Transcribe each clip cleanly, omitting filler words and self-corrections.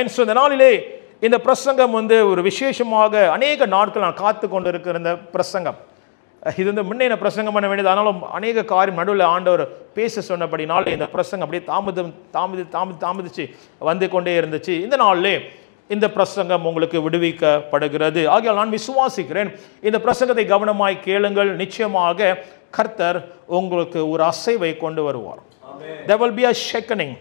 ஆமென். இந்த நாளிலே இந்த பிரசங்கம் ஒரு விசேஷமாக அநேக நாட்கள் நான் காத்து கொண்டு இருக்கிற இந்த பிரசங்கம். இது முன்னே நான் பிரசங்கம் பண்ண வேண்டியது, ஆனாலும் அநேக காரியம் நடுவில் ஆண்டவர் பேச சொன்னபடினால இந்த பிரசங்கம் அப்படியே தாமதிச்சு வந்து கொண்டே இருந்துச்சு. இந்த நாளிலே இந்த பிரசங்கம் உங்களுக்கு விடுவிக்கப்படுகிறது. ஆகையால் நான் விசுவாசிக்கிறேன், இந்த பிரசங்கத்தை கவனமாய் கேளுங்கள். நிச்சயமாக கர்த்தர் உங்களுக்கு ஒரு அசைவை கொண்டு வருவார். There will be a shaking.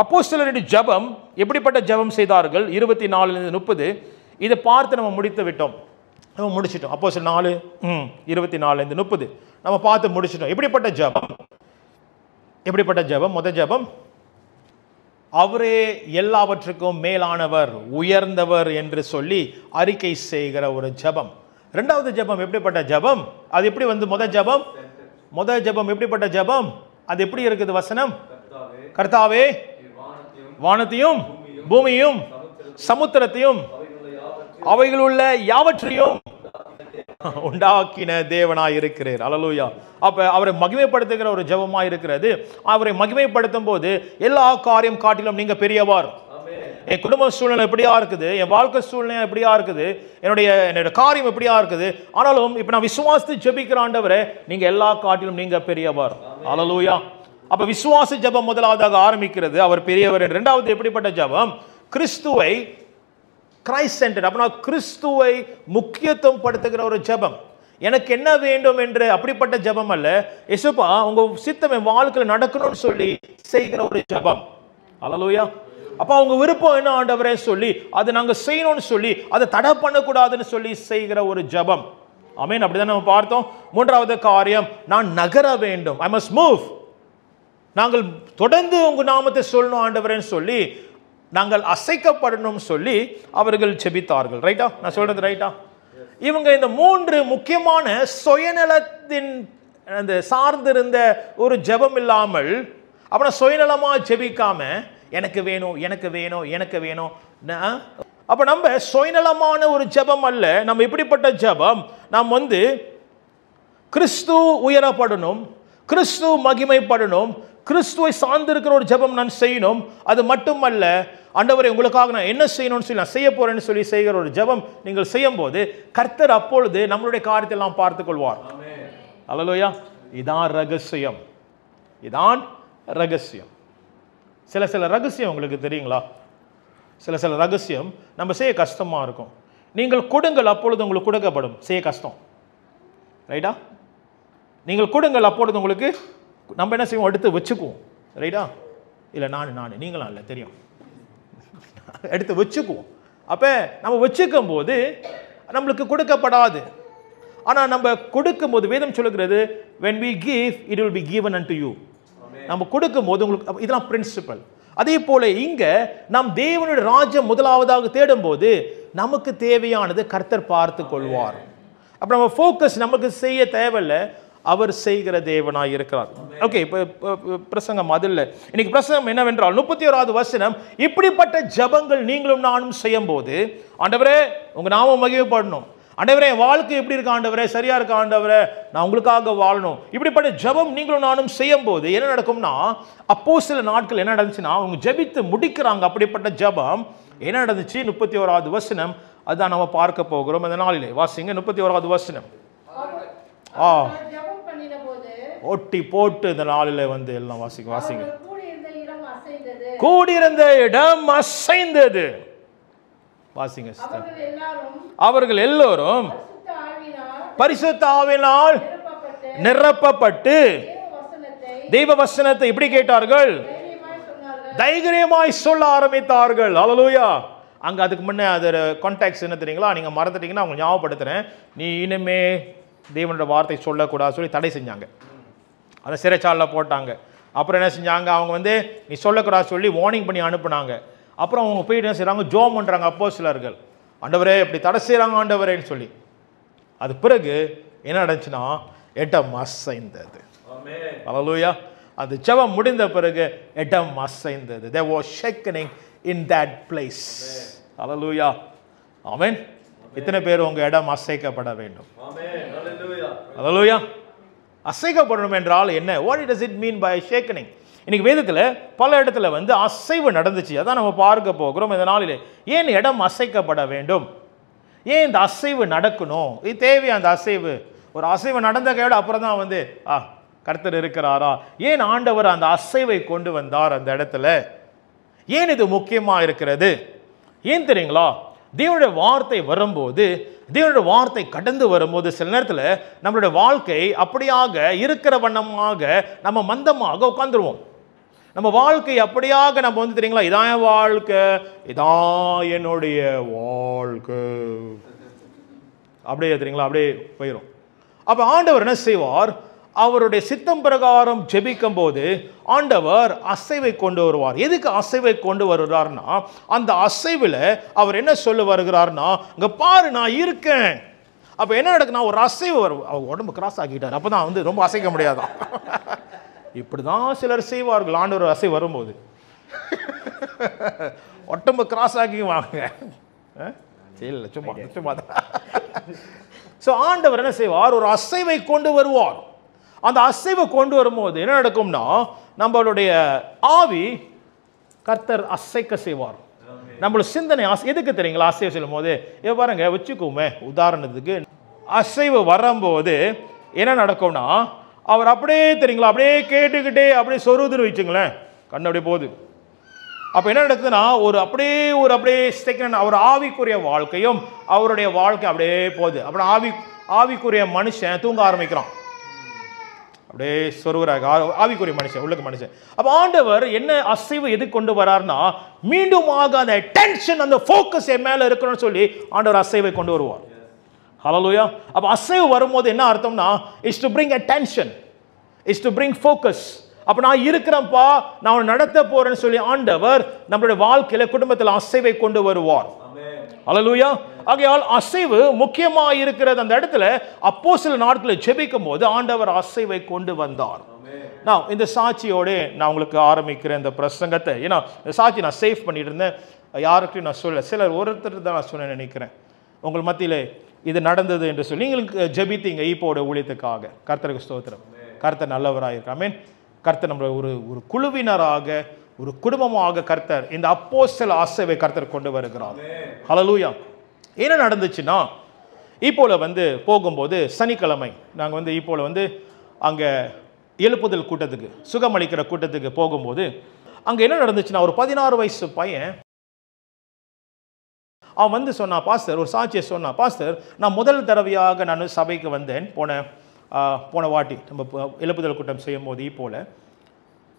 அப்போஸ்தலருடைய ஜெபம் எப்படிப்பட்ட ஜெபம் செய்தார்கள்? 24-30 இதை பார்த்து நம்ம முடித்து விட்டோம், நம்ம முடிச்சிட்டோம். அப்போஸ்தலர் 4:24-30 நம்ம பார்த்து முடிச்சிட்டோம். எப்படிப்பட்ட ஜெபம்? முதல் ஜெபம், அவரே எல்லாவற்றுக்கும் மேலானவர், உயர்ந்தவர் என்று சொல்லி அறிக்கை செய்கிற ஒரு ஜெபம். இரண்டாவது ஜெபம் எப்படிப்பட்ட ஜெபம்? அது எப்படி முதல் ஜெபம் எப்படிப்பட்ட ஜெபம்? அது எப்படி இருக்குது வசனம்? கர்த்தாவே வானத்தையும் பூமியையும் சமுத்திரத்தையும் அவைகளுள்ள யாவற்றையும் உண்டாக்கின தேவனாய் இருக்கிறார். அல்லேலூயா. அப்ப அவரை மகிமைப்படுத்துகிற ஒரு ஜெபமாய் இருக்கிறது. அவரை மகிமைப்படுத்தும் போது எல்லா காரியம் காட்டிலும் நீங்க பெரியவர். என் குடும்ப சூழ்நிலை எப்படியா இருக்குது, என் வாழ்க்கை சூழ்நிலை எப்படியா இருக்குது, என்னோட காரியம் எப்படியா இருக்குது, ஆனாலும் இப்ப நான் விசுவாசித்து ஜெபிக்கிற ஆண்டவரே, நீங்க எல்லா காட்டிலும் நீங்க பெரியவர். அல்லேலூயா. அப்ப விசுவாச ஜெபம் முதலாவதாக ஆரம்பிக்கிறது, அவர் பெரியவர். இரண்டாவது எப்படிப்பட்ட ஜெபம்? கிறிஸ்துவை கிரைஸ்ட் சென்டர். அப்ப கிறிஸ்துவை முக்கியத்துவம் படுத்துகிற ஒரு ஜெபம். எனக்கு என்ன வேண்டும் என்று அப்படிப்பட்ட ஜெபம் அல்ல, இயேசுப்பா உங்க சித்தம் என் வாழ்க்கையில் நடக்கணும்னு சொல்லி செய்கிற ஒரு ஜெபம். அல்லேலூயா. அப்ப அவங்க விருப்பம் என்ன ஆண்டவரே சொல்லி அதை நாங்க செய்யணும்னு சொல்லி அதை தடை பண்ணக்கூடாதுன்னு சொல்லி செய்கிற ஒரு ஜெபம். ஆமென். அப்படிதான் நம்ம பார்த்தோம். மூன்றாவது காரியம், நான் நகர வேண்டும். I must move. நாங்கள் தொடர்ந்து உங்க நாமத்தை சொல்லணும் ஆண்டவரேன்னு சொல்லி நாங்கள் அசைக்கப்படணும் சொல்லி அவர்கள் ஜெபித்தார்கள். ரைட்டா? நான் சொல்றது ரைட்டா? இவங்க இந்த மூன்று முக்கியமான சுயநலத்தின் அந்த சார்ந்திருந்த ஒரு ஜெபம் இல்லாமல், அப்புறம் சுயநலமா ஜெபிக்காம எனக்கு வேணும் எனக்கு வேணும் எனக்கு வேணும். அப்ப நம்ம சுயநலமான ஒரு ஜெபம் அல்ல. நம்ம எப்படிப்பட்ட ஜெபம்? நாம் கிறிஸ்து உயரப்படணும், கிறிஸ்து மகிமைப்படணும், கிறிஸ்துவை சார்ந்திருக்கிற ஒரு ஜெபம் நான் செய்யணும். அது மட்டுமல்ல, ஆண்டவரே உங்களுக்காக நான் என்ன செய்யணும்னு சொல்லி நான் செய்ய போறேன்னு சொல்லி செய்கிற ஒரு ஜெபம் நீங்கள் செய்யும் போது கர்த்தர் அப்பொழுது நம்மளுடைய காரியத்தை எல்லாம் பார்த்துக் கொள்வார். அல்லேலூயா. இதான் ரகசியம். இதான் ரகசியம். சில ரகசியம் உங்களுக்கு தெரியுங்களா? சில ரகசியம் நம்ம செய்ய கஷ்டமா இருக்கும். நீங்கள் கொடுங்கள், அப்பொழுது உங்களுக்கு கொடுக்கப்படும். செய்ய கஷ்டம். ரைட்டா? நீங்கள் கொடுங்கள், அப்பொழுது உங்களுக்கு நம்ம என்ன செய்வோம்? எடுத்து வச்சுக்குவோம். ரைட்டா? இல்லை நான் நீங்களாம் இல்லை, தெரியும், எடுத்து வச்சுக்குவோம். அப்ப நம்ம வச்சுக்கும் போது நம்மளுக்கு கொடுக்கப்படாது. ஆனா நம்ம கொடுக்கும் போது வேதம் சொல்லுகிறது, when we give it will be given unto you. நம்ம கொடுக்கும் போது உங்களுக்கு இதெல்லாம் பிரின்சிபல். அதே போல இங்க நாம் தேவனுடைய ராஜ்யம் முதலாவதாக தேடும் போது நமக்கு தேவையானது கர்த்தர் பார்த்து கொள்வார். அப்ப நம்ம ஃபோக்கஸ் நமக்கு செய்ய தேவையில்லை, அவர் செய்கிற தேவனாய் இருக்கிறார். ஓகே, இப்போ பிரசங்கம் அதில் இன்னைக்கு பிரசங்கம் என்னவென்றால் 31வது வசனம், இப்படிப்பட்ட ஜெபங்கள் நீங்களும் நானும் செய்யும் போது, ஆண்டவரே உங்க நாமம் மகிமைப்படணும், ஆண்டவரே வாழ்க்கை எப்படி இருக்கு ஆண்டவரே, சரியா இருக்கு ஆண்டவரே, நான் உங்களுக்காக வாழணும். இப்படிப்பட்ட ஜெபம் நீங்களும் நானும் செய்யும் போது என்ன நடக்கும்னா, அப்போ சில நாட்கள் என்ன நடந்துச்சுன்னா அவங்க ஜெபித்து முடிக்கிறாங்க. அப்படிப்பட்ட ஜெபம் என்ன நடந்துச்சு? 31வது வசனம் அதான் நம்ம பார்க்க போகிறோம் இந்த நாளிலே. வாசிங்க 31வது வசனம். ஒட்டி போட்டு இந்த நாளிலே எல்லாம் வாசிங்க. கூடியிருந்த இடம் அசைந்தது. வாசிங்க. அவர்கள் எல்லோரும் பரிசுத்த ஆவியினால் நிரப்பப்பட்டு தெய்வ வசனத்தை இப்படி கேட்டார்கள், தைரியமாய் சொல்ல ஆரம்பித்தார்கள். அல்லேலூயா. அங்க அதுக்கு முன்னே அது கான்டெக்ஸ்ட் என்ன தெரியுங்களா? நீங்க மறந்துட்டீங்கன்னா அவங்க ஞாபகப்படுத்துறேன். நீ இனிமே தேவனோட வார்த்தை சொல்லக்கூடாது சொல்லி தடை செஞ்சாங்க. அதை சிறைச்சாலையில் போட்டாங்க. அப்புறம் என்ன செஞ்சாங்க? அவங்க நீ சொல்லக்கூடாது சொல்லி வார்னிங் பண்ணி அனுப்புனாங்க. அப்புறம் அவங்க போயிட்டு என்ன செய்கிறாங்க? ஜோம் பண்ணுறாங்க அப்போஸ்தலர்கள், ஆண்டவரே இப்படி தடை செய்கிறாங்க ஆண்டவரேன்னு சொல்லி. அது பிறகு என்ன நடந்துச்சுன்னா இடம் அசைந்தது. அல்லேலூயா. அது ஜெபம் முடிந்த பிறகு இடம் அசைந்தது. There was shaking in that place. அல்லேலூயா. ஆமென். இத்தனை பேர் உங்க இடம் அசைக்கப்பட வேண்டும். அல்லேலூயா. அசைக்கப்படணும் என்றால் என்ன? What does it mean by shaking? இன்னைக்கு வேதத்தில் பல இடத்துல வந்து அசைவு நடந்துச்சு. அதான் நம்ம பார்க்க போகிறோம் இந்த நாளிலே. ஏன் இடம் அசைக்கப்பட வேண்டும்? ஏன் இந்த அசைவு நடக்கணும்? இது தேவையா அந்த அசைவு? ஒரு அசைவு நடந்த கையோட அப்புறம் தான் வந்து கர்த்தர் இருக்கிறாரா? ஏன் ஆண்டவர் அந்த அசைவை கொண்டு வந்தார் அந்த இடத்துல? ஏன் இது முக்கியமாக இருக்கிறது? ஏன் தெரியுங்களா? தேவனுடைய வார்த்தை வரும்போது, தேவனுடைய வார்த்தை கடந்து வரும்போது சில நேரத்தில் நம்மளுடைய வாழ்க்கை அப்படியாக இருக்கிற வண்ணமாக நம்ம மந்தமாக உட்காந்துருவோம். நம்ம வாழ்க்கை அப்படியாக நம்ம வந்து தெரியுங்களா, இதான் என் வாழ்க்கை, இதான் என்னுடைய வாழ்க்கை, அப்படியே தெரியுங்களா, அப்படியே போயிடும். அப்போ ஆண்டவர் என்ன செய்வார்? அவருடைய சித்தம் பிரகாரம் ஜெபிக்கும் போது ஆண்டவர் அசைவை கொண்டு வருவார். எதுக்கு அசைவை கொண்டு வருகிறார்னா, அந்த அசைவில் அவர் என்ன சொல்ல வருகிறார்னா, இங்க பாரு நான் இருக்கேன். அப்போ என்ன நடக்குன்னா, ஒரு அசைவு வரும். அவர் உடம்பு கிராஸ் ஆக்கிட்டார், அப்போ தான் வந்து ரொம்ப அசைக்க முடியாதான். இப்படி தான் சிலர் செய்வார்கள். ஆண்டவர் அசை வரும்போது உடம்பு கிராஸ் ஆக்கிக்குவாங்க. இல்லை சும்மா சும்மா தான். ஸோ ஆண்டவர் என்ன செய்வார்? ஒரு அசைவை கொண்டு வருவார். அந்த அசைவை கொண்டு வரும்போது என்ன நடக்கும்னா, நம்மளுடைய ஆவி கர்த்தர் அசைக்க செய்வார். நம்மளோட சிந்தனை எதுக்கு தெரியுங்களா? அசைவு சொல்லும் போது பாருங்க, வச்சுக்கோமே உதாரணத்துக்கு, அசைவு வரும்போது என்ன நடக்கும்னா, அவர் அப்படியே தெரியுங்களா, அப்படியே கேட்டுக்கிட்டே அப்படியே சொருதுன்னு வச்சுங்களேன், கண்ணு அப்படியே போகுது. அப்போ என்ன நடக்குதுன்னா, அப்படியே செகண்ட் அவர் ஆவிக்குரிய வாழ்க்கையும் அவருடைய வாழ்க்கை அப்படியே போகுது. அப்புறம் ஆவிக்குரிய மனுஷன் தூங்க ஆரம்பிக்கிறான், அப்படியே சொருவராக ஆவிக்குரிய மனுஷன், உள்ளுக்கு மனுஷன். அப்போ ஆண்டவர் என்ன அசைவு எது கொண்டு வரார்னா, மீண்டுமாக அந்த டென்ஷன், அந்த ஃபோக்கஸ் என் மேல இருக்கணும்னு சொல்லி ஆண்டவர் அசைவை கொண்டு வருவார். ஹல்லேலூயா. அப்போ அசைவு வரும்போது என்ன அர்த்தம்னா, is to bring attention, is to bring focus. அப்போ நான் இருக்கிறேன்ப்பா, நான் நடத்த போறேன்னு சொல்லி ஆண்டவர் நம்மளுடைய வாழ்க்கையில குடும்பத்தில் அசைவை கொண்டு வருவார். ஹல்லேலூயா. ஆகையால் அசைவு முக்கியமாக இருக்கிறது. அந்த இடத்துல அப்போஸ்தலர் நாட்களில் ஜெபிக்கும் போது ஆண்டவர் அசைவை கொண்டு வந்தார். நான் இந்த சாட்சியோட நான் உங்களுக்கு ஆரம்பிக்கிறேன் இந்த பிரசங்கத்தை. ஏன்னா இந்த சாட்சி நான் சேவ் பண்ணிட்டு இருந்தேன், யாருக்கும் நான் சொல்ல, சிலர் ஒருத்தர் தான் நான் சொன்ன நினைக்கிறேன். உங்கள் மத்தியில் இது நடந்தது என்று சொல்லி நீங்களுக்கு ஜெபித்தீங்க ஈப்போட ஊழியத்துக்காக. கர்த்தருக்கு ஸ்தோத்திரம். கர்த்தர் நல்லவராக. ஆமென். கர்த்தர் நம்மளை ஒரு குழுவினராக, ஒரு குடும்பமாக கர்த்தர் இந்த அப்போஸ்தல அசைவை கர்த்தர் கொண்டு வருகிறார். ஹல்லேலூயா. என்ன நடந்துச்சுன்னா, ஈப்போல வந்து போகும்போது சனிக்கிழமை நாங்கள் வந்து ஈப்போல வந்து அங்கே எழுப்புதல் கூட்டத்துக்கு, சுகமளிக்கிற கூட்டத்துக்கு போகும்போது அங்கே என்ன நடந்துச்சுன்னா, ஒரு 16 வயசு பையன் அவன் வந்து சொன்னான், பாஸ்டர் ஒரு சாட்சியை சொன்னான், பாஸ்டர் நான் முதல் தடவையாக நான் சபைக்கு வந்தேன் போன வாட்டி நம்ம எழுப்புதல் கூட்டம் செய்யும் போது ஈப்போல.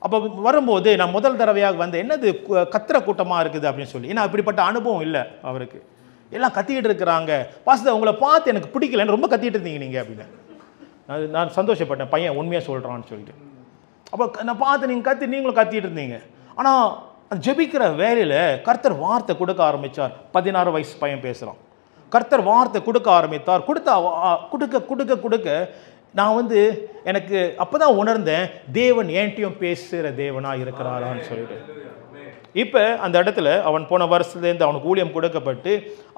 அப்போ வரும்போது நான் முதல் தடவையாக வந்தேன், என்னது கத்துற கூட்டமாக இருக்குது அப்படின்னு சொல்லி. ஏன்னா அப்படிப்பட்ட அனுபவம் இல்லை அவருக்கு. எல்லாம் கத்திக்கிட்டு இருக்கிறாங்க, பாஸ்டர் உங்களை பார்த்து எனக்கு பிடிக்கலன்னு ரொம்ப கத்திட்டு இருந்தீங்க நீங்கள் அப்படின்னு. நான் சந்தோஷப்பட்டேன், பையன் உண்மையாக சொல்கிறான்னு சொல்லிட்டு. அப்போ நான் பார்த்து நீங்கள் நீங்களும் கத்திட்டு இருந்தீங்க. ஆனால் ஜெபிக்கிற வேலையில் கர்த்தர் வார்த்தை கொடுக்க ஆரம்பித்தார். 16 வயசு பையன் பேசுகிறான். கர்த்தர் வார்த்தை கொடுக்க ஆரம்பித்தார். கொடுக்க நான் வந்து எனக்கு அப்போ தான் உணர்ந்தேன், தேவன் என்கிட்டையும் பேசுகிற தேவனாக இருக்கிறாரான்னு சொல்லிட்டு. இப்போ அந்த இடத்துல அவன் போன வருஷத்துலேருந்து அவனுக்கு ஊழியம் கொடுக்கப்பட்டு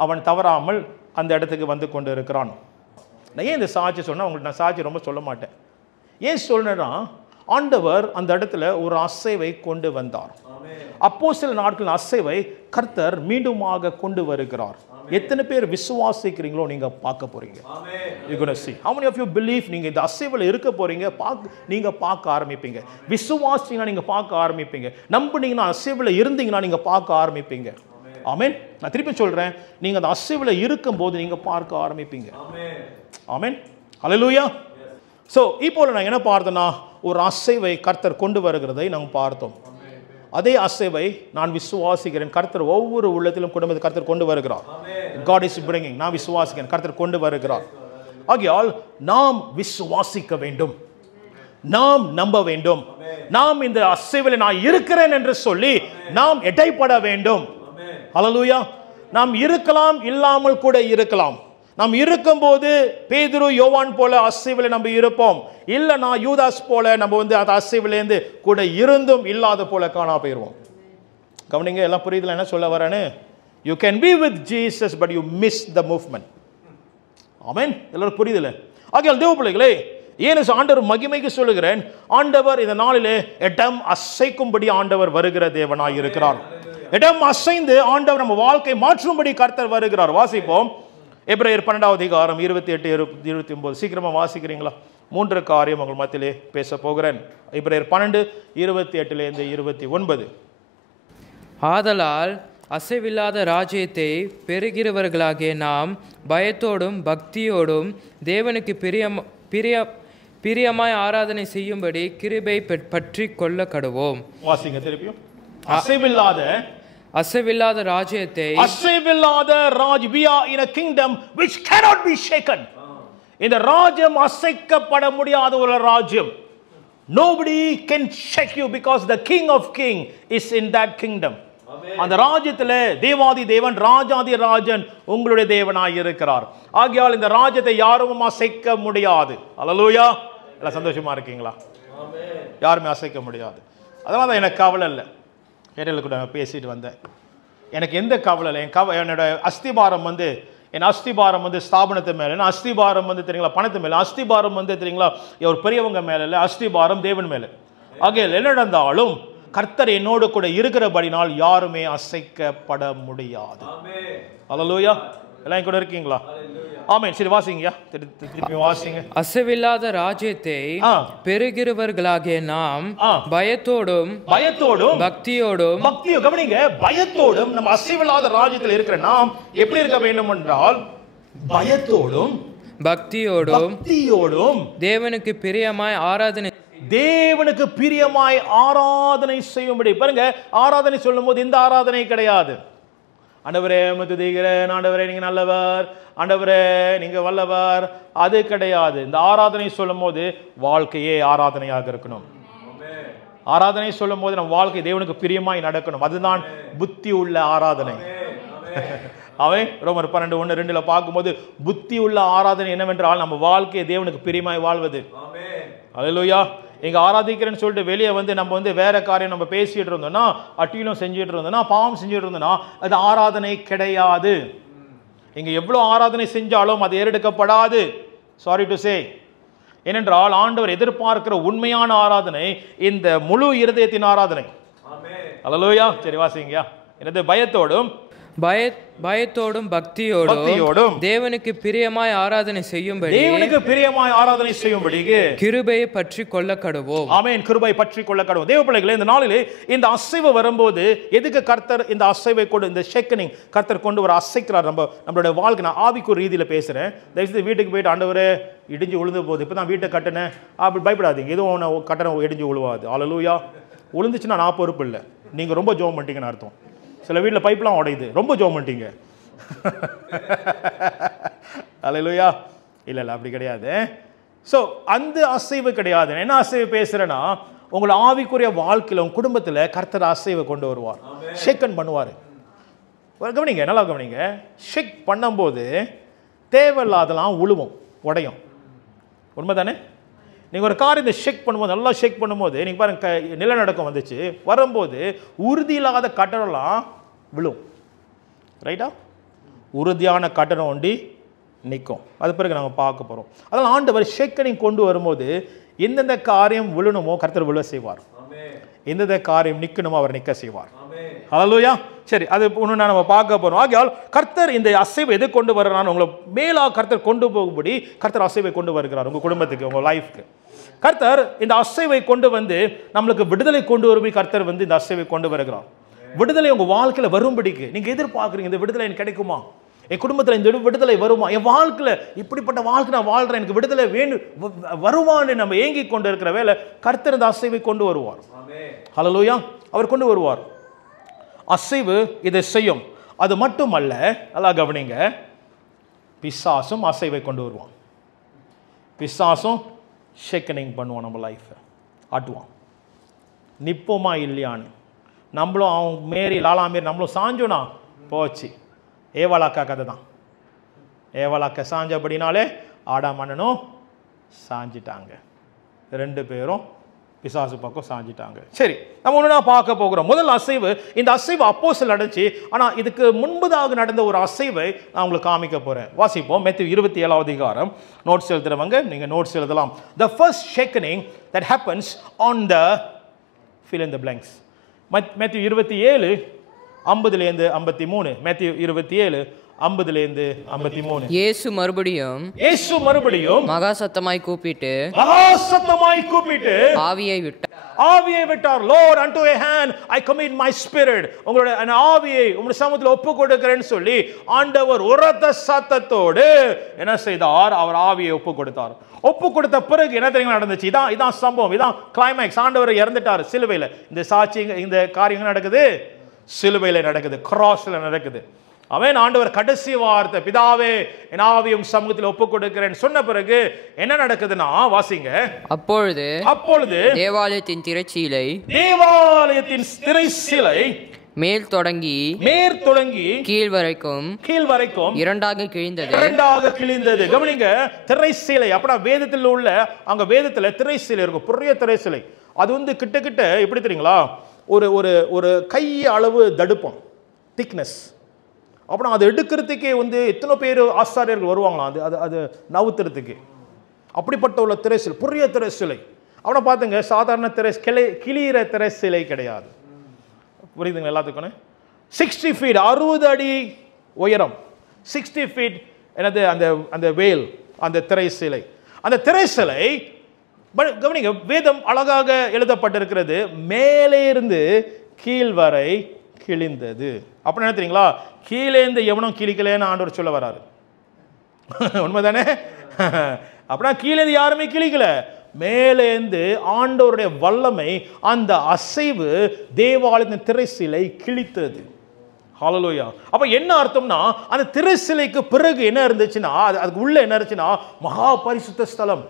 அவன் தவறாமல் அந்த இடத்துக்கு வந்து கொண்டு இருக்கிறான். நான் ஏன் இந்த சாட்சி சொன்னால், உங்களுக்கு நான் சாட்சி ரொம்ப சொல்ல மாட்டேன். ஏன் சொல்றேன்னா, ஆண்டவர் அந்த இடத்துல ஒரு அசைவை கொண்டு வந்தார். அப்போஸ்தலர் நாட்களின் அசைவை கர்த்தர் மீண்டுமாக கொண்டு வருகிறார். எத்தனை பேர் விசுவாசிக்கிறீங்களோ நீங்க பார்க்க போறீங்க. You're going to see. How many of you believe நீங்க இந்த அசைவுல இருக்க போறீங்க, நீங்க பார்க்க ஆரம்பிப்பீங்க. விசுவாசினா நீங்க பார்க்க ஆரம்பிப்பீங்க. நம்புனீங்கன்னா அசைவுல இருந்தீங்கன்னா நீங்க பார்க்க ஆரம்பிப்பீங்க. ஆமென். நான் திருப்பி சொல்றேன், நீங்க அந்த அசைவுல இருக்கும்போது நீங்க பார்க்க ஆரம்பிப்பீங்க. ஆமென். ஹல்லேலூயா. சோ இப்போல நான் என்ன பார்த்தேன்னா, ஒரு அசைவை கர்த்தர் கொண்டு வருகிறதை நாம் பார்த்தோம். அதே அசைவை நான் விசுவாசிக்கிறேன். கர்த்தர் ஒவ்வொரு உள்ளத்திலும் குடும்பத்தை கர்த்தர் கொண்டு வருகிறார். God is bringing. நான் விசுவாசிக்கிறேன், கர்த்தர் கொண்டு வருகிறார். ஆகையால் நாம் விசுவாசிக்க வேண்டும், நாம் நம்ப வேண்டும். நாம் இந்த அசைவில் நான் இருக்கிறேன் என்று சொல்லி நாம் எடைப்பட வேண்டும். ஹல்லேலூயா. நாம் இருக்கலாம், இல்லாமல் கூட இருக்கலாம். நாம் இருக்கும்போது பேதுரு யோவான் போல அசைவில் நம்ம இருப்போம். இல்லைனா யூதாஸ் போல நம்ம வந்து அந்த அசைவிலேருந்து கூட இருந்தும் இல்லாத போல காணா போயிடுவோம். கவனிங்க, எல்லாம் புரியுதுல என்ன சொல்ல வரேன்னு? You can be with Jesus but you miss the movement. Amen. எல்லாரும் புரியுதுல? ஆகையால் தேவ பிள்ளைகளே, ஏன் ஆண்டவர் மகிமைக்கு சொல்லுகிறேன், ஆண்டவர் இந்த நாளிலே இடம் அசைக்கும்படி ஆண்டவர் வருகிற தேவனாய் இருக்கிறார். இடம் அசைந்து ஆண்டவர் நம்ம வாழ்க்கை மாற்றும்படி கர்த்தர் வருகிறார். வாசிப்போம் எபிரேயர் 12வது அதிகாரம் 28 29. சீக்கிரமா வாசிக்கிறீங்களா? 3 காரியம் உங்கள் மத்தியிலே பேச போகிறேன். எபிரேயர் 12 28 29. ஆதலால் அசைவில்லாத ராஜ்யத்தை பெறுகிறவர்களாகிய நாம் பயத்தோடும் பக்தியோடும் தேவனுக்கு பிரியமாய் ஆராதனை செய்யும்படி கிருபை பற்றி கொள்ள கடவோம். வாசிங்க திருப்பியும். அசைவில்லாத ராஜ்யத்தை, அசைவில்லாத Raj, we are in a kingdom which cannot be shaken. இந்த ராஜ்யம் அசைக்கப்பட முடியாத ஒரு ராஜ்யம். Nobody can shake you because the king of king is in that kingdom. அந்த ராஜ்யத்தில் தேவாதி தேவன் ராஜாதி ராஜன் உங்களுடைய தேவனாய் இருக்கிறார். ஆகையால் இந்த ராஜ்யத்தை யாரும் அசைக்க முடியாது. அல்லேலூயா. எல்லாம் சந்தோஷமா இருக்கீங்களா? யாருமே அசைக்க முடியாது. அதனால தான் எனக்கு கவலை இல்லை. இடையில கூட நான் பேசிட்டு வந்தேன். எனக்கு எந்த கவலை இல்லை. என்னோட அஸ்திபாரம் என் அஸ்திபாரம் ஸ்தாபனத்து மேலே, அஸ்திபாரம் தெரியுங்களா பணத்து மேலே, அஸ்திபாரம் தெரியுங்களா ஒரு பெரியவங்க மேலே இல்லை, அஸ்திபாரம் தேவன் மேலே. ஆகையால் என்ன நடந்தாலும் கர்த்தர் என்னோடு கூட இருக்கிறபடினால் யாருமே அசைக்கப்பட முடியாது. அல்லேலூயா. எல்லாம் கூட இருக்கீங்களா? ஆமென். சரி வாசிங்கயா, திருப்பி வாசிங்க. அசைவில்லாத ராஜ்யத்தை பெறுகிறவர்களாகிய நாம் பயத்தோடும் பக்தியோடும் கவனிங்க, பயத்தோடும் நம்ம அசைவில்லாத ராஜ்யத்தில் இருக்கிற நாம் எப்படி இருக்க வேண்டும் என்றால் பயத்தோடும் பக்தியோடும் தேவனுக்கு பிரியமாய் ஆராதனை செய்யும்படி. பாருங்க, ஆராதனை சொல்லும் போது இந்த ஆராதனை கிடையாது. ஆண்டவரே துதிக்கிறேன், ஆண்டவரே நீங்க நல்லவர், ஆண்டவரே நீங்க வல்லவர், அது கிடையாது. இந்த ஆராதனை சொல்லும் போது வாழ்க்கையே ஆராதனையாக இருக்கணும். ஆராதனை சொல்லும் போது நம் வாழ்க்கை தேவனுக்கு பிரியமாய் நடக்கணும். அதுதான் புத்தி உள்ள ஆராதனை. அவன் ரோமர் 12:1-2 பார்க்கும்போது புத்தி உள்ள ஆராதனை என்னவென்றால் நம்ம வாழ்க்கையை தேவனுக்கு பிரியமாய் வாழ்வது. அல்லேலூயா. இங்க ஆராதிக்கிறேன்னு சொல்லிட்டு வெளியே நம்ம வேற காரியம் நம்ம பேசிட்டு இருந்தோம்னா, அட்டிலும் செஞ்சுட்டு இருந்தோம்னா, பாவம் செஞ்சுட்டு இருந்தோம்னா அது ஆராதனை கிடையாது. இங்க எவ்வளவு ஆராதனை செஞ்சாலும் அது ஏறெடுக்கப்படாது. Sorry to say. ஏனென்றால் ஆண்டவர் எதிர்பார்க்கிற உண்மையான ஆராதனை இந்த முழு இருதயத்தின் ஆராதனை. அல்லேலூயா. சரி வாசிங்கயா. எனது பயத்தோடும் பக்தியோடும் தேவனுக்கு பிரியமாய் ஆராதனை செய்யும்படி கிருபையை பற்றி கொள்ள கடவோம். ஆமென். கிருபை பற்றி கொள்ள கடவோம். தேவ பிள்ளைகளே, இந்த நாளிலே இந்த அசைவு வரும்போது எதுக்கு கர்த்தர் இந்த அசைவை கொண்டு, இந்த ஷேக்கனிங் கர்த்தர் கொண்டு வர அசைக்கிறார். நம்மளுடைய வாழ்க்கை, நான் ஆவிக்கு ஒரு ரீதியில் பேசுறேன். தயவுசெய்து வீட்டுக்கு போயிட்டு ஆண்டவரே இடிஞ்சு விழுந்து போகுது, இப்போ தான் வீட்டை கட்டினேன் அப்படி பயப்படாதீங்க. எதுவும் கட்டணம் இடிஞ்சு விழுவாது. அல்லேலூயா. விழுந்துச்சுன்னா நான் பொறுப்பு இல்லை, நீங்க ரொம்ப ஜோம் பண்ணிட்டீங்கன்னு அர்த்தம். சில வீட்டில் பைப்லாம் உடையுது, ரொம்ப ஜோம் பண்ணிட்டீங்க. அல்லேலூயா. இல்லை அப்படி கிடையாது. ஸோ அந்த அசைவு கிடையாது. என்ன அசைவு பேசுகிறேன்னா, உங்களை ஆவிக்குரிய வாழ்க்கையில் உங்கள் குடும்பத்தில் கர்த்தர் அசைவை கொண்டு வருவார், ஷேக்கன் பண்ணுவார். கவனிங்க, நல்லா கவனிங்க. ஷேக் பண்ணும்போது தேவையில்லாதெல்லாம் உழுவும், உடையும். உண்மை தானே? நீங்கள் ஒரு காரியத்தை ஷேக் பண்ணும்போது, நல்லா ஷேக் பண்ணும்போது நீங்கள் பாருங்க, நிலநடுக்கம் வந்துச்சு வரும்போது உறுதி இல்லாத கட்டடம்லாம் விழும். ரைட்டா? உறுதியான கட்டடம் ஒண்டி நிற்கும். அது பிறகு நாங்கள் பார்க்க போகிறோம். அதனால் ஆண்டவர் ஷேக்கனிங் கொண்டு வரும்போது எந்தெந்த காரியம் விழணுமோ கர்த்தர் விழ செய்வார், எந்தெந்த காரியம் நிற்கணுமோ அவர் நிற்க செய்வார். அல்லேலூயா. சரி, அது ஒன்று நம்ம பார்க்க போகிறோம். ஆகையால் கர்த்தர் இந்த அசைவை எது கொண்டு வர்றான்னு உங்களை மேலாக கர்த்தர் கொண்டு போகும்படி கர்த்தர் அசைவை கொண்டு வருகிறார். உங்கள் குடும்பத்துக்கு, உங்கள் லைஃப்க்கு கர்த்தர் இந்த அசைவை கொண்டு நம்மளுக்கு விடுதலை கொண்டு வரும்படி கர்த்தர் இந்த அசைவை கொண்டு வருகிறார். விடுதலை உங்கள் வாழ்க்கையில் வரும்படிக்கு நீங்கள் எதிர்பார்க்குறீங்க, இந்த விடுதலை எனக்கு கிடைக்குமா, என் குடும்பத்தில் இந்த விடுதலை வருமா, என் வாழ்க்கையில் இப்படிப்பட்ட வாழ்க்கை நான் வாழ்கிறேன், எனக்கு விடுதலை வேணும் வருமானு நம்ம ஏங்கி கொண்டு இருக்கிற வேலை கர்த்தர் இந்த அசைவை கொண்டு வருவார். ஹல்லேலூயா. அவர் கொண்டு வருவார். அசைவு இதை செய்யும். அது மட்டுமல்ல, நல்லா கவனிங்க, பிசாசும் அசைவை கொண்டு வருவான். பிசாசும் ஷேக்கனிங் பண்ணுவான், நம்ம லைஃப்பை ஆட்டுவான். நிற்போமா இல்லையான்னு நம்மளும் அவன் மாரி லாலா மாரி நம்மளும் சாஞ்சோனா போச்சு. ஏவாளாக்கா கதை தான். ஏவாளாக்கா சாஞ்சபடினாலே ஆடாம் அண்ணனும் சாஞ்சிட்டாங்க. 2 பேரும் பிசாசு பக்கம் சாஞ்சிட்டாங்க. சரி, நம்ம ஒன்று பார்க்க போகிறோம். முதல் அசைவு, இந்த அசைவு அப்போஸ்தலர் நடந்துச்சு. ஆனால் இதுக்கு முன்பதாக நடந்த ஒரு அசைவை நான் உங்களுக்கு காமிக்க போகிறேன். வாசிப்போம். மத்தேயு 27வது அதிகாரம். நோட்ஸ் எழுதுறவங்க நீங்கள் நோட்ஸ் எழுதலாம். The first shaking that happens on the fill in the blanks. மத்தேயு 27 50லேருந்து 53. மத்தேயு 27 50லேருந்து 53. இயேசு மறுபடியும் மகா சத்தமாய் கூப்பிட்டு ஆவியை விட்டார். Lord, unto a hand I commit my spirit. உங்களுடைய ஆவியை உங்களுடைய சமூகத்தில் ஒப்பு கொடுக்கிறேன்னு சொல்லி ஆண்டவர் உரத்த சத்தத்தோடு என்ன செய்தார்? அவர் ஆவியை ஒப்பு கொடுத்தார். ஒப்பு கொடுத்த பிறகு என்ன தெரியுமா நடந்துச்சு? இதான் சம்பவம், இதான் கிளைமேக்ஸ். ஆண்டவர் இறந்துட்டார் சிலுவையில். இந்த சாட்சி, இந்த காரியங்கள் நடக்குது சிலுவையில் நடக்குது, கிராஸ்ல நடக்குது. அவன் ஆண்டவர் கடைசி வார்த்தை, பிதாவே என் ஆவியும் சமூகத்தில் ஒப்பு கொடுக்கிறேன் சொன்ன பிறகு என்ன நடக்குதுன்னா, வாசிங்க. அப்பொழுது தேவாலயத்தின் திரைச்சீலை மேல் தொடங்கி கீழ் வரைக்கும் இரண்டாக கிழிந்தது. கவனிங்க, திரைச்சீலை அப்படா வேதத்தில் உள்ள, அங்க வேதத்தில் திரைச்சீலை இருக்கும், பெரிய திரைச்சீலை. அது கிட்ட எப்படி தெரியுங்களா, ஒரு ஒரு கை அளவு தடுப்பம், திக்னஸ். அப்புறம் அதை எடுக்கிறதுக்கே எத்தனை பேர் ஆசாரியர்கள் வருவாங்களாம் அது நவுத்துறதுக்கு. அப்படிப்பட்ட உள்ள திரைசிலை, பெரிய திரைசிலை. அவனை பார்த்துங்க, சாதாரண கிளியிற திரைசிலை கிடையாது. புரியுதுங்க எல்லாத்துக்கும்? 60 feet 60 அடி உயரம், 60 feet என்னது அந்த வேல், அந்த திரைசிலை. அந்த திரைசிலை கவனிங்க, வேதம் அழகாக எழுதப்பட்டிருக்கிறது, மேலே இருந்து கீழ் வரை கிழிந்தது. அப்படி என்ன தெரியுங்களா, கீழேந்து எவனும் கிழிக்கலன்னு ஆண்டவர் சொல்ல வராரு. உண்மைதானே? அப்படின்னா கீழேந்து யாருமே கிழிக்கல, மேலேந்து ஆண்டவருடைய வல்லமை, அந்த அசைவு தேவாலயத்தின் திரைசிலை கிழித்தது. ஹல்லேலூயா. அப்ப என்ன அர்த்தம்னா, அந்த திரைசிலைக்கு பிறகு என்ன இருந்துச்சுன்னா, அதுக்கு உள்ள என்ன இருந்துச்சுன்னா, மகா பரிசுத்த ஸ்தலம்.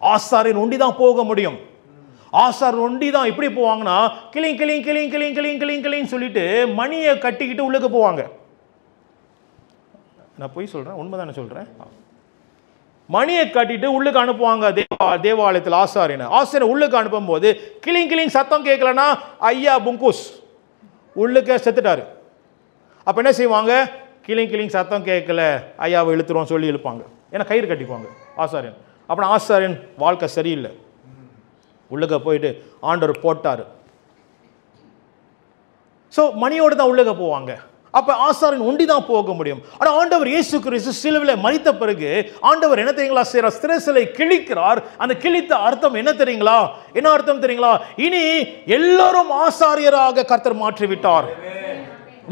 ஆசாரியன் ஒண்டி தான் போக முடியும். ஆசாரியன் ஒண்டி தான் எப்படி போவாங்கன்னா, கிளிங் சொல்லிட்டு மணியை கட்டிக்கிட்டு உள்ளுக்கு போவாங்க. நான் போய் சொல்றேன், உண்மைதானே சொல்றேன். மணியை கட்டிட்டு உள்ளுக்கு அனுப்புவாங்க தேவாலயத்தில் ஆசாரியனை உள்ளுக்கு அனுப்பும் போது கிளிங் சத்தம் கேட்கலன்னா ஐயா புங்கூஸ் உள்ளுக்க செத்துட்டாரு. அப்ப என்ன செய்வாங்க, கிளிங் சத்தம் கேட்கல, ஐயாவை இழுத்துருவோம் சொல்லி இழுப்பாங்க. ஏன்னா கயிறு கட்டிக்குவாங்க ஆசாரியன். அப்புறம் ஆசாரியன் வாழ்க்கை சரியில்லை, உள்ளுக்க போயிட்டு ஆண்டவர் போட்டாரு. ஸோ மணியோடு தான் உள்ளுக்க போவாங்க. அப்ப ஆசாரியன் ஒண்டி தான் போக முடியும். ஆனா ஆண்டவர் இயேசு கிறிஸ்து சிலுவையில் மரித்த பிறகு ஆண்டவர் என்ன தெரியுங்களா செய்றார்? திரைச்சீலை கிழிக்கிறார். அந்த கிழித்த அர்த்தம் என்ன தெரியுங்களா? என்ன அர்த்தம் தெரியுங்களா? இனி எல்லாரும் ஆசாரியராக கர்த்தர் மாற்றி விட்டார்.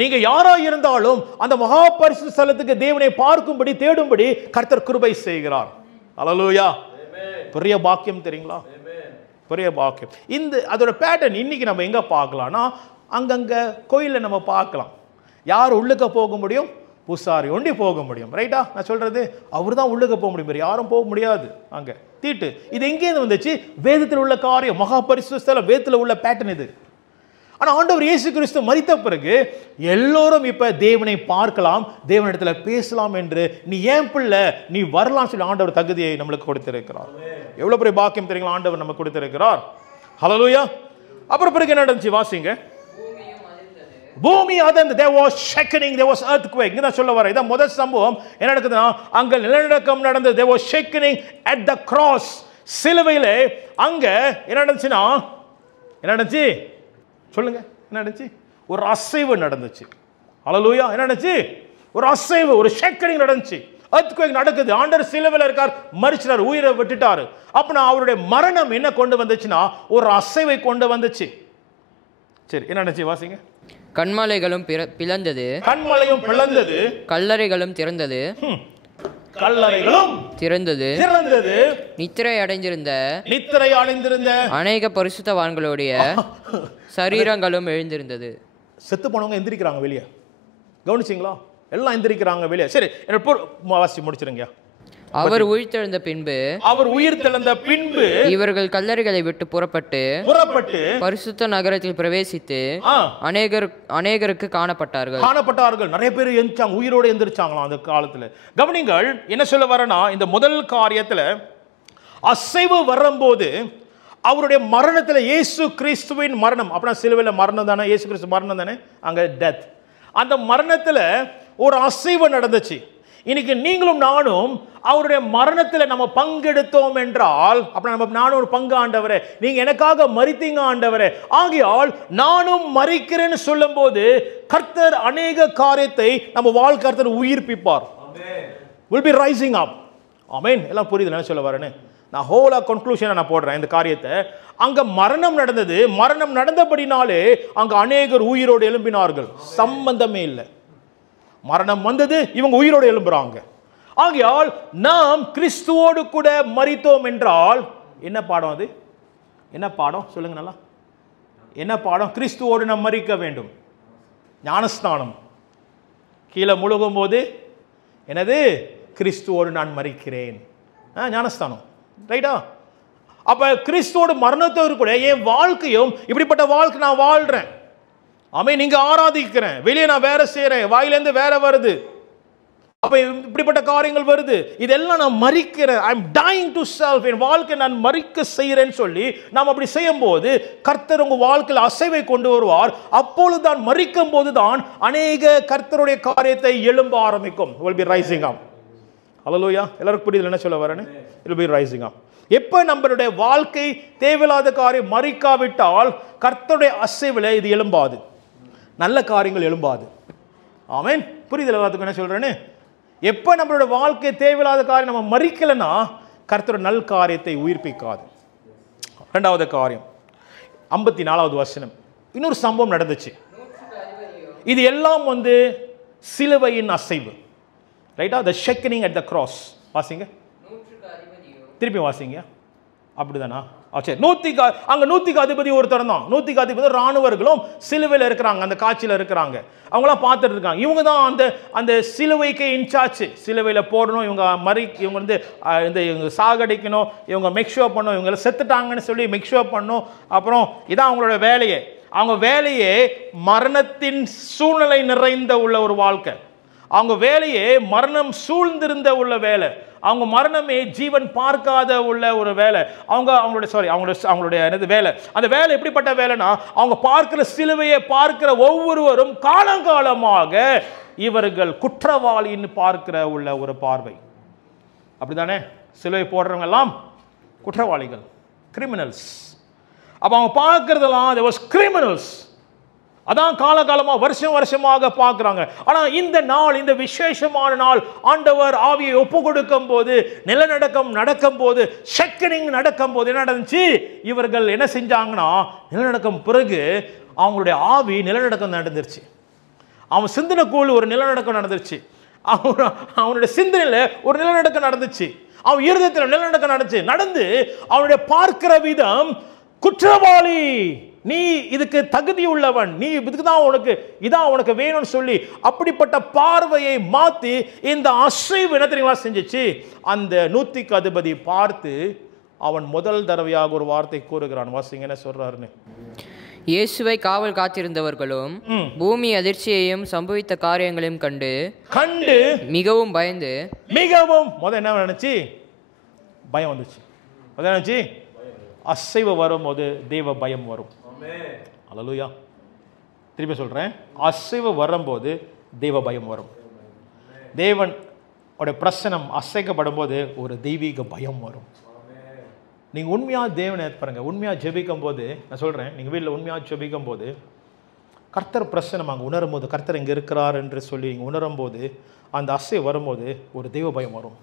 நீங்க யாரா இருந்தாலும் அந்த மகா பரிசுத்த ஸ்தலத்துக்கு தேவனை பார்க்கும்படி தேடும்படி கர்த்தர் கிருபை செய்கிறார். அல்லேலூயா. பெரிய பாக்கியம் தெரியுங்களா? பெரிய பாக்கியம். இந்த அதோட பேட்டர்ன் இன்னைக்கு நம்ம எங்க பார்க்கலாம்னா, அங்கங்க கோயிலில் நம்ம பார்க்கலாம். யார் உள்ளுக்க போக முடியும்? பூசாரி ஒண்டி போக முடியும். ரைட்டா? நான் சொல்றது, அவர் தான் உள்ளுக்க போக முடியும், யாரும் போக முடியாது. அங்க தீட்டு இது எங்கேருந்து வந்துச்சு? வேதத்தில் உள்ள காரியம், மகா பரிசுத்த ஸ்தலம், வேதத்தில் உள்ள பேட்டர்ன் இது. ஆனா ஆண்டவர் இயேசு கிறிஸ்து மரித்த பிறகு எல்லோரும் இப்ப தேவனை பார்க்கலாம், தேவனிடத்துல பேசலாம் என்று, நீ ஏன் பிள்ளை, நீ வரலாம் சொல்லி ஆண்டவர் தகுதியை நம்மளுக்கு கொடுத்திருக்கிறார். எவ்வளவு பெரிய பாக்கியம் தெரியுங்களா ஆண்டவர் நமக்கு கொடுத்திருக்கிறார். ஹல்லேலூயா. அப்புறம் பிறகு என்ன நடந்துச்சு? வாசிங்க. பூமி அதிர்ந்தது. there was shaking, there was earthquake. இங்க சொல்ல வர இதான் முதல் சம்பவம். என்ன நடக்குதுன்னா, அங்க நிலநடுக்கம் நடந்தது. there was shaking at the cross. சிலுவையிலே அங்க என்ன நடந்துச்சுன்னா, என்ன நடந்துச்சு சொல்லுங்க? என்ன நடந்துச்சு? ஒரு அசைவு நடந்துச்சு. ஹல்லேலூயா. என்ன நடந்துச்சு? ஒரு அசைவு, ஒரு ஷேக்கிங் நடந்துச்சு. earthquake நடக்குது. ஆண்டவர் சிலுவையில் இருக்கார், மரிச்சார், உயிரை விட்டுட்டாரு. அப்பனா அவருடைய மரணம் என்ன கொண்டு வந்துச்சுன்னா, ஒரு அசைவை கொண்டு வந்துச்சு. சரி, என்ன நடந்துச்சு? வாசிங்க. கண்மலைகளும் பிளந்தது, கல்லறைகளும் திறந்தது, நித்திரை அடைந்திருந்த அநேக பரிசுத்தவான்களுடைய சரீரங்களும் எழுந்திருந்தது. செத்து போனவங்க எந்திரிக்கிறாங்க வெளியே. கவனிச்சிங்களா? எல்லாம் எந்திரிக்கிறாங்க வெளியே. சரி, வாசி முடிச்சிருங்க. அவர் உயிர்த்தெழுந்த பின்பு இவர்கள் கல்லறைகளை விட்டு புறப்பட்டு பரிசுத்த நகரத்தில் பிரவேசித்து அநேகருக்கு காணப்பட்டார்கள். நிறைய பேர் எந்திரிச்சாங்க, உயிரோடு எந்திரிச்சாங்களாம் அந்த காலத்துல. கவனிங்கள், என்ன சொல்ல வரேன்னா, இந்த முதல் காரியத்துல அசைவு வரும்போது அவருடைய மரணத்துல இயேசு கிறிஸ்துவின் மரணம், அப்படின்னா சிலுவையில் மரணம் தானே, இயேசு கிறிஸ்து மரணம் தானே, அங்க டெத். அந்த மரணத்துல ஒரு அசைவு நடந்துச்சு. இன்னைக்கு நீங்களும் நானும் அவருடைய மரணத்தில் நம்ம பங்கெடுத்தோம் என்றால், அப்ப நானும் ஒரு பங்கு ஆண்டவரே, நீங்க எனக்காக மரித்தீங்க ஆண்டவரே, ஆகையால் நானும் மரிக்கிறேன்னு சொல்லும் போது கர்த்தர் அநேக காரியத்தை நம்ம வாழ்க்கை கர்த்தர் உயிர்ப்பிப்பார். will be rising up. ஆமென். எல்லாம் புரியுது என்ன சொல்ல வரேன்னு? நான் ஹோலா கன்க்ளூஷனை நான் போடுறேன் இந்த காரியத்தை. அங்க மரணம் நடந்தது, மரணம் நடந்தபடினாலே அங்க அநேகர் உயிரோடு எழும்பினார்கள். சம்பந்தமே இல்லை. மரணம் வந்தது, இவங்க உயிரோடு எழும்புறாங்க. ஆகையால் நாம் கிறிஸ்துவோடு கூட மரித்தோம் என்றால் என்ன பாடம் அது? என்ன பாடம் சொல்லுங்க நல்லா? என்ன பாடம்? கிறிஸ்துவோடு நாம் மரிக்க வேண்டும். ஞானஸ்நானம் கீழே முழுகும் போது எனது கிறிஸ்துவோடு நான் மரிக்கிறேன், ஞானஸ்தானம், ரைட்டா? அப்ப கிறிஸ்துவோடு மரணத்தோடு கூட என் வாழ்க்கையும் இப்படிப்பட்ட வாழ்க்கை நான் வாழ்றேன். ஆமே, நீங்க ஆராதிக்கிறேன், வெளியே நான் வேற செய்யறேன், வாயிலேருந்து வேற வருது, அப்ப இப்படிப்பட்ட காரியங்கள் வருது, இதெல்லாம் நான் மரிக்கிறேன். I am dying to self, என் வாழ்க்கை நான் மரிக்க செய்கிறேன்னு சொல்லி நாம் அப்படி செய்யும் போது கர்த்தர் உங்க வாழ்க்கையில் அசைவை கொண்டு வருவார். அப்பொழுது தான் மரிக்கும் போது தான் அநேக கர்த்தருடைய காரியத்தை எழும்ப ஆரம்பிக்கும். will be rising up. ஹல்லேலூயா. எல்லாருக்கும் புரியுது என்ன சொல்ல வரேன்னு? will be rising up. எப்ப நம்மளுடைய வாழ்க்கை தேவையில்லாத காரியம் மரிக்காவிட்டால் கர்த்தருடைய அசைவில் இது எழும்பாது, நல்ல காரியங்கள் எழும்பாது. ஆமென். புரியுது எல்லாத்துக்கும் என்ன சொல்றேன்னு? எப்ப நம்மளோட வாழ்க்கை தேவையில்லாத காரியம் நம்ம மரிக்கலைன்னா கர்த்தருடைய நல் காரியத்தை உயிர்ப்பிக்காது. இரண்டாவது காரியம் 54வது வசனம், இன்னொரு சம்பவம் நடந்துச்சு. இது எல்லாம் சிலுவையின் அசைவு, ரைட்டா? the shaking at the cross. வாசிங்க, திருப்பி வாசிங்க. அப்படிதானா? சரி. அங்க 100க்கு அதிபதி ஒருத்தர் தான். 100க்கு அதிபதி ராணுவர்களும் சிலுவையில் இருக்கிறாங்க, அந்த காட்சியில் இருக்கிறாங்க, அவங்களாம் பார்த்துட்டு இருக்காங்க. இவங்க தான் அந்த சிலுவைக்கு இன்சார்ஜ். சிலுவையில் போடணும், இவங்க இவங்க இவங்க சாகடிக்கணும், இவங்க மெக்ஷூர் பண்ணணும், இவங்க செத்துட்டாங்கன்னு சொல்லி மெக்ஷூர் பண்ணணும். அப்புறம் இதான் அவங்களோட வேலையே. அவங்க வேலையே மரணத்தின் சூழ்நிலை நிறைந்த உள்ள ஒரு வாழ்க்கை. அவங்க வேலையே மரணம் சூழ்ந்திருந்த உள்ள வேலை. அவங்க மரணமே ஜீவன் பார்க்காத உள்ள ஒரு வேலை. அவங்களுடைய வேலை. அந்த வேலை எப்படிப்பட்ட வேலைனா, அவங்க பார்க்கிற சிலுவையை பார்க்கிற ஒவ்வொருவரும் காலங்காலமாக இவர்கள் குற்றவாளின்னு பார்க்கிற உள்ள ஒரு பார்வை. அப்படிதானே? சிலுவை போடுறவங்க எல்லாம் குற்றவாளிகள், கிரிமினல்ஸ். அப்ப அவங்க பார்க்கிறதெல்லாம் there was criminals. அதான் காலகாலமாக வருஷம் வருஷமாக பார்க்குறாங்க. ஆனால் இந்த நாள், இந்த விசேஷமான நாள், ஆண்டவர் ஆவியை ஒப்பு கொடுக்கும் போது, நிலநடுக்கம் நடக்கும் போது, ஷக்கனிங் நடக்கும் போது என்ன நடந்துச்சு? இவர்கள் என்ன செஞ்சாங்கன்னா, நிலநடுக்கம் பிறகு அவங்களுடைய ஆவி நிலநடுக்கம் நடந்துருச்சு. அவன் சிந்தனைக்குள் ஒரு நிலநடுக்கம் நடந்துருச்சு. அவனுடைய சிந்தனையில் ஒரு நிலநடுக்கம் நடந்துச்சு. அவன் இருதயத்தில் நிலநடுக்கம் நடந்து அவனுடைய பார்க்கிற விதம், குற்றவாளி, நீ இதுக்கு தகுதி உள்ளவன், நீ இதுக்கு தான் இதான் உனக்கு வேணும்னு சொல்லி அப்படிப்பட்ட பார்வையை மாத்தி இந்த அசைவு என்ன தெரியுமா செஞ்சிச்சு? அந்த 100க்கு அதிபதி பார்த்து அவன் முதல் தடவையாக ஒரு வார்த்தை கூறுகிறான். வாசிங்க என்ன சொல்றாருன்னு. இயேசுவை காவல் காத்திருந்தவர்களும் பூமி அதிர்ச்சியையும் சம்பவித்த காரியங்களையும் கண்டு மிகவும் பயந்து, முதல் என்ன நினைச்சு? பயம் வந்துச்சு. முதல் நினைச்சு அசைவு வரும்போது தேவ பயம் வரும். அல்லேலூயா. திருப்பி சொல்றேன், அசைவு வரும்போது தேவ பயம் வரும். தேவன் பிரசனம் அசைக்கப்படும் போது ஒரு தெய்வீக பயம் வரும். நீங்க உண்மையா தேவனை பாருங்க, உண்மையா ஜெபிக்கும் போது, நான் சொல்றேன், நீங்க வீட்டில் உண்மையா ஜெபிக்கும் போது கர்த்தர் பிரசனம் அங்கே உணரும் போது, கர்த்தர் இங்கே இருக்கிறார் என்று சொல்லி இங்கே உணரும் போது, அந்த அசைவு வரும்போது ஒரு தெய்வ பயம் வரும்.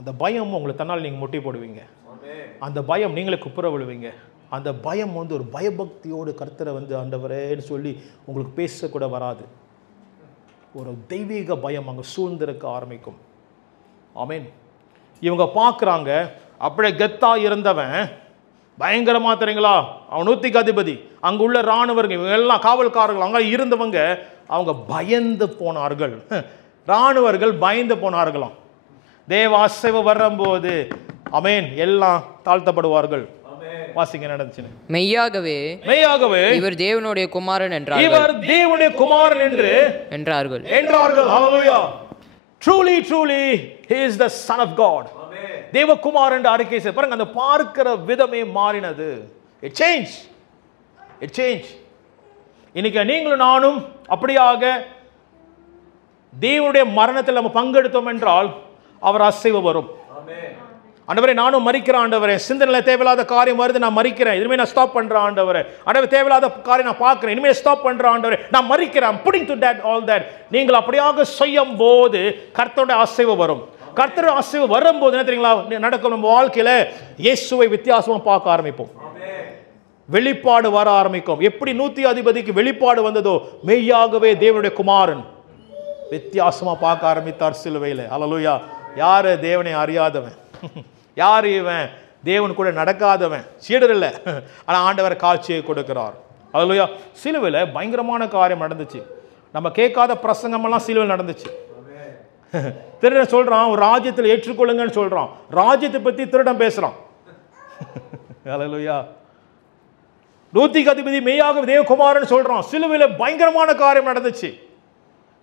அந்த பயம் உங்களை தன்னால் நீங்கள் முட்டி போடுவீங்க. அந்த பயம் நீங்களே குப்புற விழுவீங்க. அந்த பயம் ஒரு பயபக்தியோடு கர்த்தரை ஆண்டவரேன்னு சொல்லி உங்களுக்கு பேசக்கூட வராது. ஒரு தெய்வீக பயம் அங்கே சூழ்ந்திருக்க ஆரம்பிக்கும். ஆமீன். இவங்க பார்க்குறாங்க, அப்படியே கெத்தா இருந்தவன் பயங்கரமா தெரியுங்களா, அவன் 100க்கு அதிபதி, அங்கே உள்ள இராணுவர்கள், இவங்க எல்லாம் காவல்காரர்கள், அங்கே இருந்தவங்க அவங்க பயந்து போனார்கள். இராணுவர்கள் பயந்து போனார்களாம். தேவ அசைவு வரும்போது ஆமென் எல்லாம் தாழ்த்தப்படுவார்கள். வாசிங்க நடந்துச்சு. மெய்யாகவே இவர் தேவனுடைய குமாரன் என்றார்கள். இவர் தேவனுடைய குமாரன் என்றார்கள். ஹalleluya. Truly he is the son of God. Devakumar என்று அறிக்கை செய்ய பாருங்க, அந்த பார்க்கிற விதமே மாறினது. It change. இன்னைக்கு நீங்களும் நானும் அப்படியாக தேவனுடைய மரணத்தில் நம்ம பங்கெடுத்தோம் என்றால் அவர் அசைவு வரும். ஆண்டவரே, நானும் மரிக்கிறேன் ஆண்டவரே, சிந்தனையில் தேவையில்லாத காரியம் வருது, நான் மரிக்கிறேன், இனிமேல் நான் ஸ்டாப் பண்றேன் ஆண்டவரே. ஆண்டவரே, தேவையில்லாத காரியம் நான் பார்க்கிறேன், இனிமேல் ஸ்டாப் பண்றேன் ஆண்டவரே, நான் மரிக்கிறேன், putting to that all that. நீங்கள் அப்படியாக செய்யும் போது கர்த்தருடைய அசைவு வரும். கர்த்தருடைய அசைவு வரும்போது என்ன தெரியுங்களா நடக்கும்? நம்ம வாழ்க்கையில இயேசுவை வித்தியாசமா பார்க்க ஆரம்பிப்போம். வெளிப்பாடு வர ஆரம்பிக்கும். எப்படி 100 அதிபதிக்கு வெளிப்பாடு வந்ததோ, மெய்யாகவே தேவனுடைய குமாரன் வித்தியாசமா பார்க்க ஆரம்பித்தார் சிலுவையில். அல்லேலூயா. யாரு தேவனை அறியாதவன்? யார் இவன்? தேவன் கூட நடக்காதவன், சீடர் இல்லை, ஆனால் ஆண்டவர் காட்சியை கொடுக்கிறார். அல்லேலூயா. சிலுவையில் பயங்கரமான காரியம் நடந்துச்சு. நம்ம கேட்காத பிரசங்கமெல்லாம் சிலுவையில் நடந்துச்சு. திருடன் சொல்றான், ஒரு ராஜ்யத்தில் ஏற்றுக்கொள்ளுங்கன்னு சொல்றான். ராஜ்யத்தை பத்தி திருடன் பேசுறான். அல்லேலூயா. 100 அதிபதி மெய்யாக தேவகுமாரன் சொல்றான். சிலுவையில் பயங்கரமான காரியம் நடந்துச்சு.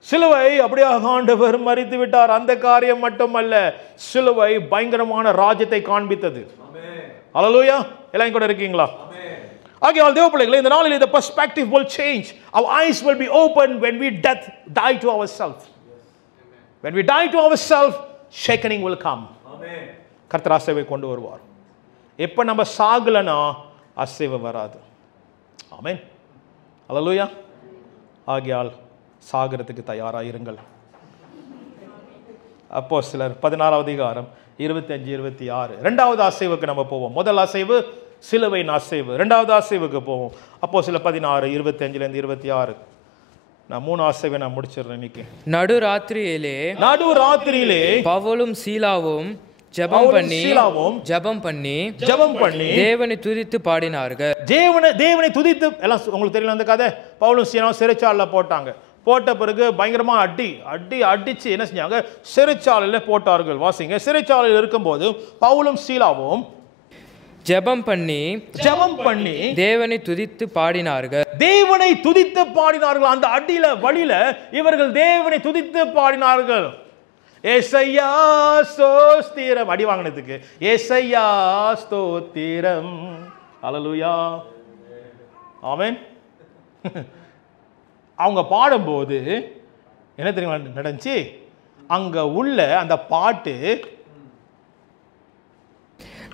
சிலுவை அப்படியாக ஆண்டவர் மரித்து விட்டார். அந்த காரியம் மட்டுமல்ல, சிலுவை பயங்கரமான ராஜ்யத்தை காண்பித்தது. அல்லேலூயா. எல்லாம் கூட இருக்கீங்களா? ஆகையால் தேவ பிள்ளைகளே, இந்த நாளில் the perspective will change. Our eyes will be open when we die to ourselves. When we die to ourselves, shaking will come. கர்த்தர் அசைவை கொண்டு வருவார். எப்ப நம்ம சாகலனா அசைவு வராது. ஆமென். அல்லேலூயா. ஆகையால் சாகரத்துக்கு தயாராயிருங்கள். அப்போஸ்தலர் 16வது அதிகாரம் 25, 26. இரண்டாவது அசைவுக்கு நம்ம போவோம். முதல் அசைவு சிலுவையின் அசைவு. இரண்டாவது அசைவுக்கு போவோம். அப்போஸ்தலர் 16, 25 - 26. நான் 3 அசைவை நான் முடிச்சிடுறேன் இன்னைக்கு. நடுராத்திரியிலே பவுலும் சீலாவும் ஜெபம் பண்ணி தேவனை துதித்து பாடினார்கள். தேவனை துதித்து, எல்லாம் உங்களுக்கு தெரியல அந்த கதை. பவுலும் சீலாவும் சிறைச்சாலையில் போட்டாங்க. போட்ட பிறகு பயங்கரமா அடிச்சு என்ன செஞ்சாங்க? சிறைச்சாலையில் போட்டார்கள். வாசிங்க. சிறைச்சாலையில் இருக்கும்போது பவுலும் சீலாவும் ஜெபம் பண்ணி தேவனை துதித்து பாடினார்கள். அந்த அடியில வழியில இவர்கள் தேவனை துதித்து பாடினார்கள். ஏசையா ஸ்தோத்திரம். அடி வாங்கினதுக்கு ஏசையா ஸ்தோத்திரம். அல்லேலூயா. ஆமென். அவங்க பாடும்போது என்ன தெரியுமா நடந்துச்சு? அங்க உள்ள அந்த பாட்டு,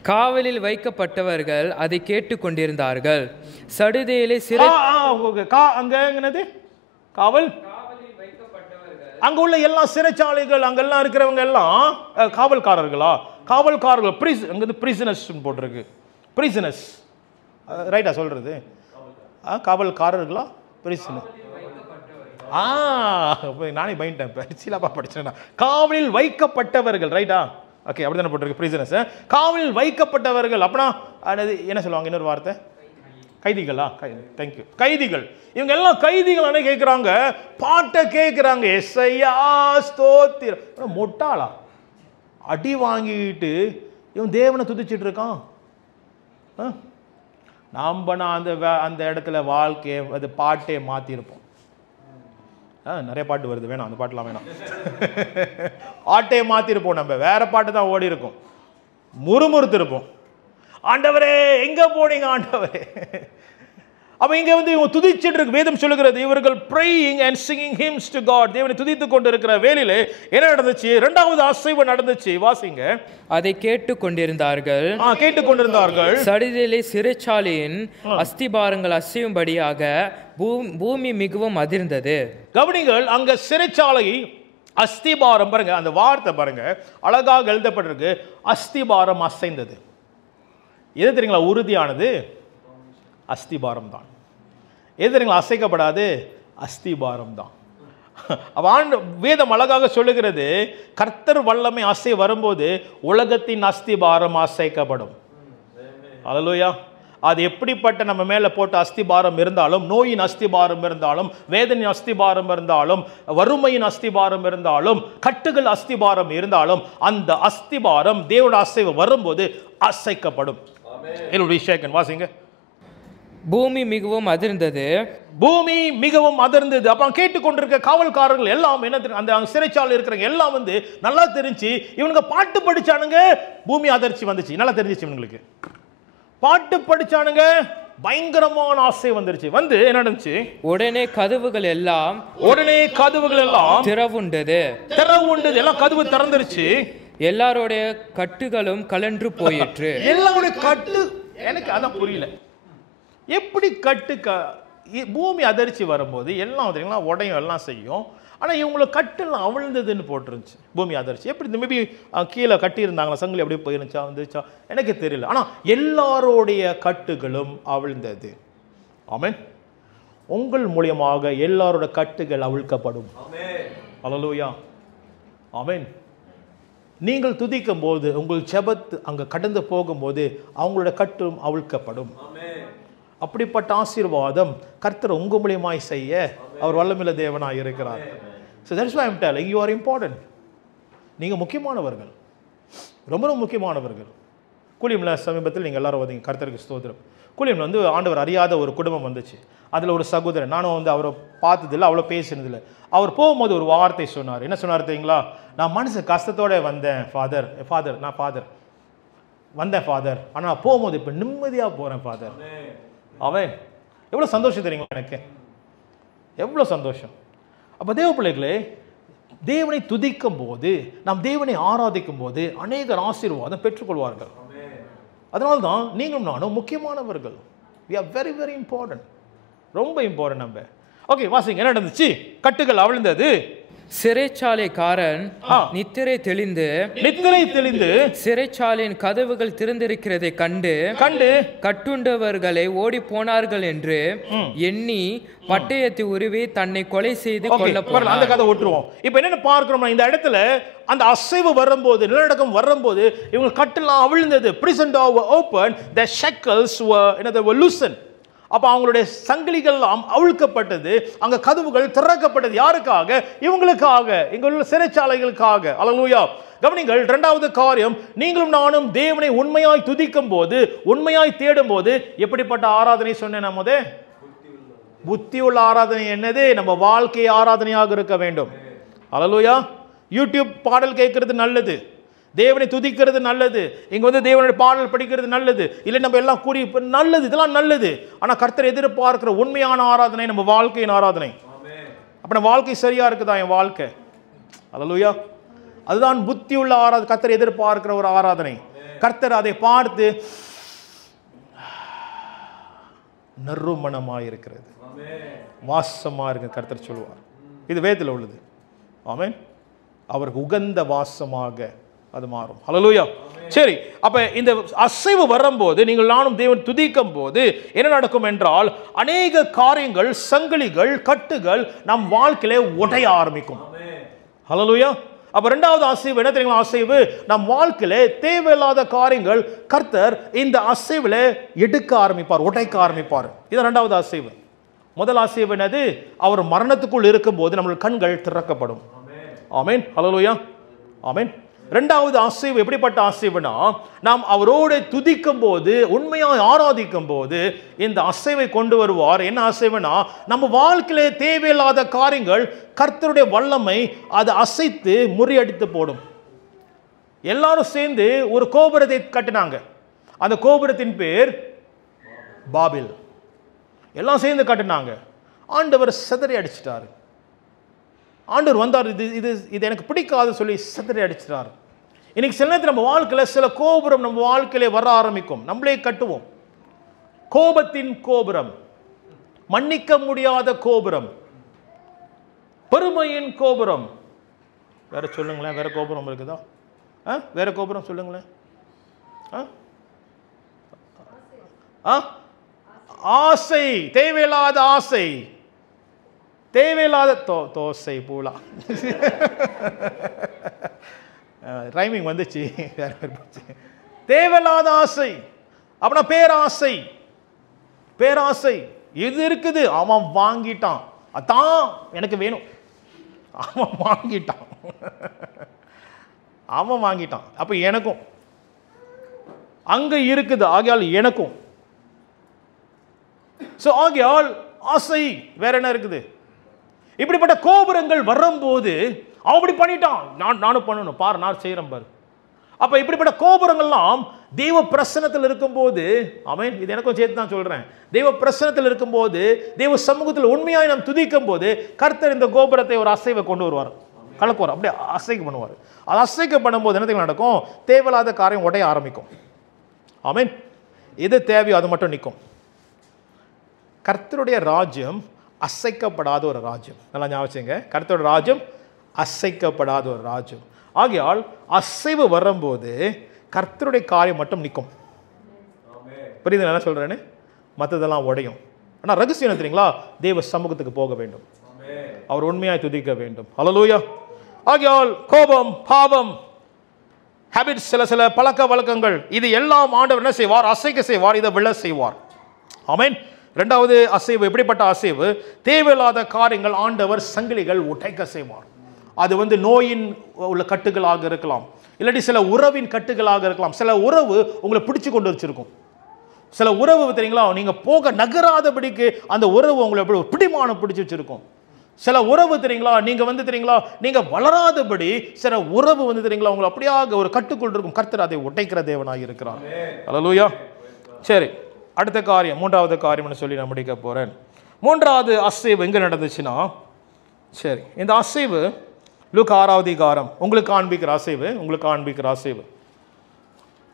காவலில் வைக்கப்பட்டவர்கள் அதை கேட்டுக் கொண்டிருந்தார்கள். சடுதியிலே காவல், அங்க உள்ள எல்லா சிறைச்சாலைகள், அங்கெல்லாம் இருக்கிறவங்க எல்லாம் காவல்காரர்கள் பிரிசனர்ஸ் போட்டிருக்கு. பிரிசனர்ஸ் ரைட்டா சொல்றது? காவல்காரர்களா பிரிசனர்? நானே பயன்ட்டேன். படிச்சேன். காவலில் வைக்கப்பட்டவர்கள். ரைட்டா? ஓகே, அப்படிதானே போட்டிருக்கு. பிரிசனர்ஸ், காவலில் வைக்கப்பட்டவர்கள். அப்படின்னா என்ன சொல்லுவாங்க? இன்னொரு வார்த்தை, கைதிகளா? தேங்க்யூ. கைதிகள். இவங்க எல்லாம் கைதிகள் கேட்கிறாங்க, பாட்டை கேட்கிறாங்க. எஸ்ஐயா ஸ்தோத்திரம். மொட்டாளா? அடி வாங்கிட்டு இவன் தேவனை துதிச்சிட்டு இருக்கான். நாம அந்த இடத்துல வாழ்க்கையை அது பாட்டே மாத்திருப்போம். நிறைய பாட்டு வருது, வேணாம் அந்த பாட்டுலாம் வேணாம். பாட்டே மாத்திருப்போம். நம்ம வேற பாட்டு தான் ஓடி இருக்கும். முறுமுறுத்திருப்போம். ஆண்டவரே எங்க போனீங்க ஆண்டவரே? அப்ப இங்க இவங்க துதிச்சிட்டு இருக்கு. வேதம் சொல்லுகிறது, இவர்கள் praying and singing hymns to God. தேவனை துதித்துக் கொண்டிருக்கிற வேளையிலே என்ன நடந்துச்சு? இரண்டாவது அசைவு நடந்துச்சு. வாசிங்க. அதை கேட்டுக் கொண்டிருந்தார்கள். சடுதியிலே சிறைச்சாலையின் அஸ்திபாரங்கள் அசையும்படியாக பூமி மிகவும் அதிர்ந்தது. கவனிங்கள், அங்க சிறைச்சாலை அஸ்திபாரம், பாருங்க அந்த வார்த்தை பாருங்க, அழகாக எழுதப்பட்டிருக்கு. அஸ்திபாரம் அசைந்தது. எது தெரியுங்களா? உறுதியானது அஸ்திபாரம் தான். எது தெரியுங்களா? அசைக்கப்படாது அஸ்திபாரம் தான். வேதம் அழகாக சொல்லுகிறது, கர்த்தர் வல்லமை அசை வரும்போது உலகத்தின் அஸ்திபாரம் அசைக்கப்படும். அல்லேலூயா. அது எப்படிப்பட்ட நம்ம மேல போட்ட அஸ்திபாரம் இருந்தாலும், நோயின் அஸ்திபாரம் இருந்தாலும், வேதனையின் அஸ்திபாரம் இருந்தாலும், வறுமையின் அஸ்திபாரம் இருந்தாலும், கட்டுகள் அஸ்திபாரம் இருந்தாலும், அந்த அஸ்திபாரம் தேவனுடைய அசைவு வரும்போது அசைக்கப்படும். வாசிங்க. பூமி மிகவும் அதிர்ந்தது. பூமி மிகவும் அதிர்ந்தது. அப்ப கேட்டுக்கொண்டிருக்க காவல்காரர்கள் எல்லாம் என்ன, அந்த சிறைச்சாலை இருக்கிறவங்க எல்லாம் வந்து நல்லா தெரிஞ்சு, இவனுங்க பாட்டு படிச்சானுங்க, பூமி அதிர்ச்சி வந்துச்சு. நல்லா தெரிஞ்சிச்சு இவங்களுக்கு. பாட்டு படிச்சானுங்க, பயங்கரமான ஆசை வந்துருச்சு. வந்து என்ன நடந்துச்சு? உடனே கதவுகள் எல்லாம் திறவுண்டது. எல்லாம் கதவு திறந்துருச்சு. எல்லாருடைய கட்டுகளும் கலன்று போயிற்று. எல்லாருடைய கட்டு, எனக்கு அதான் புரியல. எப்படி கட்டு பூமி அதிர்ச்சி வரும்போது எல்லாம் உடையும் எல்லாம் செய்யும். ஆனால் இவங்களுக்கு கட்டெல்லாம் அவிழ்ந்ததுன்னு போட்டுருந்துச்சு. பூமி அதிர்ச்சி எப்படி மேபி கீழே கட்டியிருந்தாங்களா, சங்கிலி எப்படி போயிருந்துச்சா வந்துச்சா எனக்கு தெரியல. ஆனால் எல்லாருடைய கட்டுகளும் அவிழ்ந்தது. ஆமென். உங்கள் மூலியமாக எல்லாரோட கட்டுகள் அவிழ்க்கப்படும். அல்லேலூயா. ஆமென். நீங்கள் துதிக்கும் போது, உங்கள் ஜெபத்து அங்கே கடந்து போகும்போது அவங்களோட கட்டும் அவிழ்க்கப்படும். அப்படிப்பட்ட ஆசீர்வாதம் கர்த்தர் உங்க மூலியமாய் செய்ய அவர் வல்லமையுள்ள தேவனாய் இருக்கிறார். So that's why I'm telling you are important. நீங்க முக்கியமானவர்கள், ரொம்ப ரொம்ப முக்கியமானவர்கள். கூலியம்ல சமீபத்தில் நீங்கள் எல்லாரும் வந்தீங்க. கர்த்தருக்கு ஸ்தோத்திரம். கூலியம்ல வந்து ஆண்டவர் அறியாத ஒரு குடும்பம் வந்துச்சு. அதில் ஒரு சகோதரன், நானும் வந்து அவரை பார்த்ததில்லை, அவ்வளோ பேசினதில்லை. அவர் போகும்போது ஒரு வார்த்தை சொன்னார். என்ன சொன்னார் தெரியுங்களா? நான் மனசு கஷ்டத்தோட வந்தேன் ஃபாதர், நான் ஃபாதர் வந்தேன் ஃபாதர், ஆனால் போகும்போது இப்போ நிம்மதியாக போகிறேன் ஃபாதர். அவன் எவ்வளோ சந்தோஷம் தெரியுங்களா எனக்கு, எவ்வளோ சந்தோஷம். அப்போ தேவ பிள்ளைகளே, தேவனை துதிக்கும் போது, நாம் தேவனை ஆராதிக்கும் போது அநேகர் ஆசீர்வாதம் பெற்றுக்கொள்வார்கள். அதனால்தான் நீங்களும் நானும் முக்கியமானவர்கள். we are very very important, ரொம்ப இம்பார்ட்டன்ட். நம்ம ஓகே வாசிங்க, என்ன நடந்துச்சு? கட்டுகள் அவிழ்ந்தது. சிறைச்சாலைக்காரன் நித்திரை தெளிந்து சிறைச்சாலையின் கதவுகள் திறந்திருக்கிறதை கண்டு கட்டுண்டவர்களை ஓடி போனார்கள் என்று எண்ணி பட்டயத்தை உருவி தன்னை கொலை செய்து கொள்ள போனார். அந்த கதை விட்டுருவோம். இப்போ என்ன பார்க்கிறோம், இந்த இடத்துல அந்த அசைவு வரும்போது, நிலநடுக்கம் வரும்போது இவங்க கட்டெல்லாம் அவிழ்ந்தது. prison door were open, the shackles were loosened. அப்போ அவங்களுடைய சங்கிலிகள் அவிழ்க்கப்பட்டது, அங்க கதவுகள் திறக்கப்பட்டது. யாருக்காக? இவங்களுக்காக, இங்க உள்ள சிறைச்சாலைகளுக்காக. அல்லேலூயா. கவனிங்கள், இரண்டாவது காரியம், நீங்களும் நானும் தேவனை உண்மையாய் துதிக்கும் போது, உண்மையாய் தேடும் போது எப்படிப்பட்ட ஆராதனை சொன்னேன்? நம்மதே புத்தியுள்ள ஆராதனை. என்னது? நம்ம வாழ்க்கை ஆராதனையாக இருக்க வேண்டும். அல்லேலூயா. யூடியூப் பாடல் கேட்கறது நல்லது, தேவனை துதிக்கிறது நல்லது, இங்க வந்து தேவனுடைய பாடல் படிக்கிறது நல்லது, இல்லை நம்ம எல்லாம் கூறி நல்லது, இதெல்லாம் நல்லது. ஆனால் கர்த்தர் எதிர்பார்க்கிற உண்மையான ஆராதனை நம்ம வாழ்க்கையின் ஆராதனை. அப்ப நம்ம வாழ்க்கை சரியா இருக்குதா? என் வாழ்க்கை. அல்லேலூயா. அதுதான் புத்தி உள்ள ஆராதனை, கர்த்தர் எதிர்பார்க்கிற ஒரு ஆராதனை. கர்த்தர் அதை பார்த்து நறுமணமாயிருக்கிறது, வாசமா இருக்கு கர்த்தர் சொல்லுவார். இது வேதத்தில் உள்ளது. ஆமென். அவருக்கு உகந்த வாசமாக அது மாறும். ஹல்லேலூயா. சரி, அப்ப இந்த அசைவு வரும்போது, நீங்கள் நானும் தேவன் துதிக்கும் போது என்ன நடக்கும் என்றால், அநேக காரியங்கள், சங்கிலிகள், கட்டுகள் நம் வாழ்க்கையிலே உடைய ஆரம்பிக்கும். ஹல்லேலூயா. அப்ப இரண்டாவது அசைவு என்ன தெரியுங்களா? அசைவு நம் வாழ்க்கையிலே தேவையில்லாத காரியங்கள் கர்த்தர் இந்த அசைவுல எடுக்க ஆரம்பிப்பார், உடைக்க ஆரம்பிப்பார். இது இரண்டாவது அசைவு. முதல் அசைவு என்னது? அவர் மரணத்துக்குள் இருக்கும் போது நம்முடைய கண்கள் திறக்கப்படும். ஆமென். ஹல்லேலூயா. ஆமென். இரண்டாவது அசைவு எப்படிப்பட்ட அசைவுனா, நாம் அவரோடு துதிக்கும் போது, உண்மையாக ஆராதிக்கும் போது இந்த அசைவை கொண்டு வருவார். என்ன அசைவுனா, நம்ம வாழ்க்கையிலே தேவையில்லாத காரியங்கள் கர்த்தருடைய வல்லமை அதை அசைத்து முறியடித்து போடும். எல்லாரும் சேர்ந்து ஒரு கோபுரத்தை கட்டினாங்க. அந்த கோபுரத்தின் பேர் பாபில். எல்லாம் சேர்ந்து கட்டினாங்க. ஆண்டவர் சிதறி அடிச்சிட்டாரு. ஆண்டவர் வந்தார், இது எனக்கு பிடிக்காது சொல்லி சிதறி அடிச்சிட்டார். இன்னைக்கு சில நேரத்தில் நம்ம வாழ்க்கையில் சில கோபுரம் நம்ம வாழ்க்கையிலே வர ஆரம்பிக்கும். நம்மளே கட்டுவோம். கோபத்தின் கோபுரம், மன்னிக்க முடியாத கோபுரம், பெருமையின் கோபுரம். வேற சொல்லுங்களேன், வேற கோபுரம் இருக்குதா? வேற கோபுரம் சொல்லுங்களேன். ஆசை, தேவையில்லாத ஆசை, தேவையில்லாத தோசை பூலா. ரைமிங் வந்துச்சு, வேற தேவையில்லாத ஆசை. அப்படின்னா பேராசை. பேராசை இது இருக்குது. அவன் வாங்கிட்டான், அதான் எனக்கு வேணும். அவன் வாங்கிட்டான், அவன் வாங்கிட்டான், அப்ப எனக்கும் அங்க இருக்குது, ஆகையால் எனக்கும். ஸோ ஆகையால் ஆசை வேற என்ன இருக்குது? இப்படிப்பட்ட கோபுரங்கள் வரும்போது அவன் இப்படி பண்ணிட்டான், நானும் பண்ணணும் பாரு, நான் செய்கிறேன் பாரு. அப்ப இப்படிப்பட்ட கோபுரங்கள்லாம் தெய்வ பிரசன்னத்தில் இருக்கும்போது, ஆமென், இது எனக்கும் சேர்த்து தான் சொல்றேன், தெய்வ பிரசன்னத்தில் இருக்கும்போது, தெய்வ சமூகத்தில் உண்மையாய் நாம் துதிக்கும் போது கர்த்தர் இந்த கோபுரத்தை ஒரு அசைவை கொண்டு வருவார், கலக்குவார், அப்படியே அசைக்க பண்ணுவார். அது அசைக்க பண்ணும்போது என்ன நடக்கும்? தேவையில்லாத காரியம் உடைய ஆரம்பிக்கும். ஆமென். எது தேவையோ அது மட்டும் நிற்கும். கர்த்தருடைய ராஜ்யம் அசைக்கப்படாத ஒரு ராஜ்யம். நல்லா ஞாபகம், கர்த்தருடைய ராஜ்யம் அசைக்கப்படாத ஒரு ராஜ்யம். ஆகையால் அசைவு வரும்போது கர்த்தருடைய காரியம் மட்டும் நிற்கும். புரியுது என்ன சொல்றேன்னு? மற்றதெல்லாம் உடையும். ஆனால் ரகசியம் என்ன தெரியுங்களா? தேவ சமூகத்துக்கு போக வேண்டும், அவர் உண்மையாய் துதிக்க வேண்டும். ஹல்லேலூயா. ஆகையால் கோபம், பாவம், ஹேபிட்ஸ், சில பழக்க வழக்கங்கள், இது எல்லாம் ஆண்டவர் என்ன செய்வார்? அசைக்க செய்வார், இதை விழ செய்வார். ஆமென். இரண்டாவது அசைவு எப்படிப்பட்ட அசைவு? தேவையில்லாத காரியங்கள் ஆண்டவர் சங்கிலிகள் உடைக்க செய்வார். அது நோயின் உள்ள கட்டுகளாக இருக்கலாம், இல்லாட்டி சில உறவின் கட்டுகளாக இருக்கலாம். சில உறவு உங்களை பிடிச்சு கொண்டு வச்சிருக்கும். சில உறவு தெரியுங்களா, நீங்க போக நகராதபடிக்கு அந்த உறவு உங்களை பிடிமானம் பிடிச்சு வச்சிருக்கும். சில உறவு தெரியுங்களா, நீங்க தெரியுங்களா, நீங்க வளராதபடி சில உறவு தெரியுங்களா உங்களை அப்படியாக ஒரு கட்டுக்குள் இருக்கும். கர்த்தர் அதை உடைக்கிற தேவனாக இருக்கிறார். ஹல்லேலூயா. சரி, அடுத்த காரியம், மூன்றாவது காரியம்னு சொல்லி நான் முடிக்க போறேன். மூன்றாவது அசைவு எங்க நடந்துச்சுன்னா, சரி, இந்த அசைவு லூக்கா 6வது அதிகாரம் உங்களுக்கு காண்பிக்கிற அசைவு, உங்களுக்கு காண்பிக்கிற அசைவு.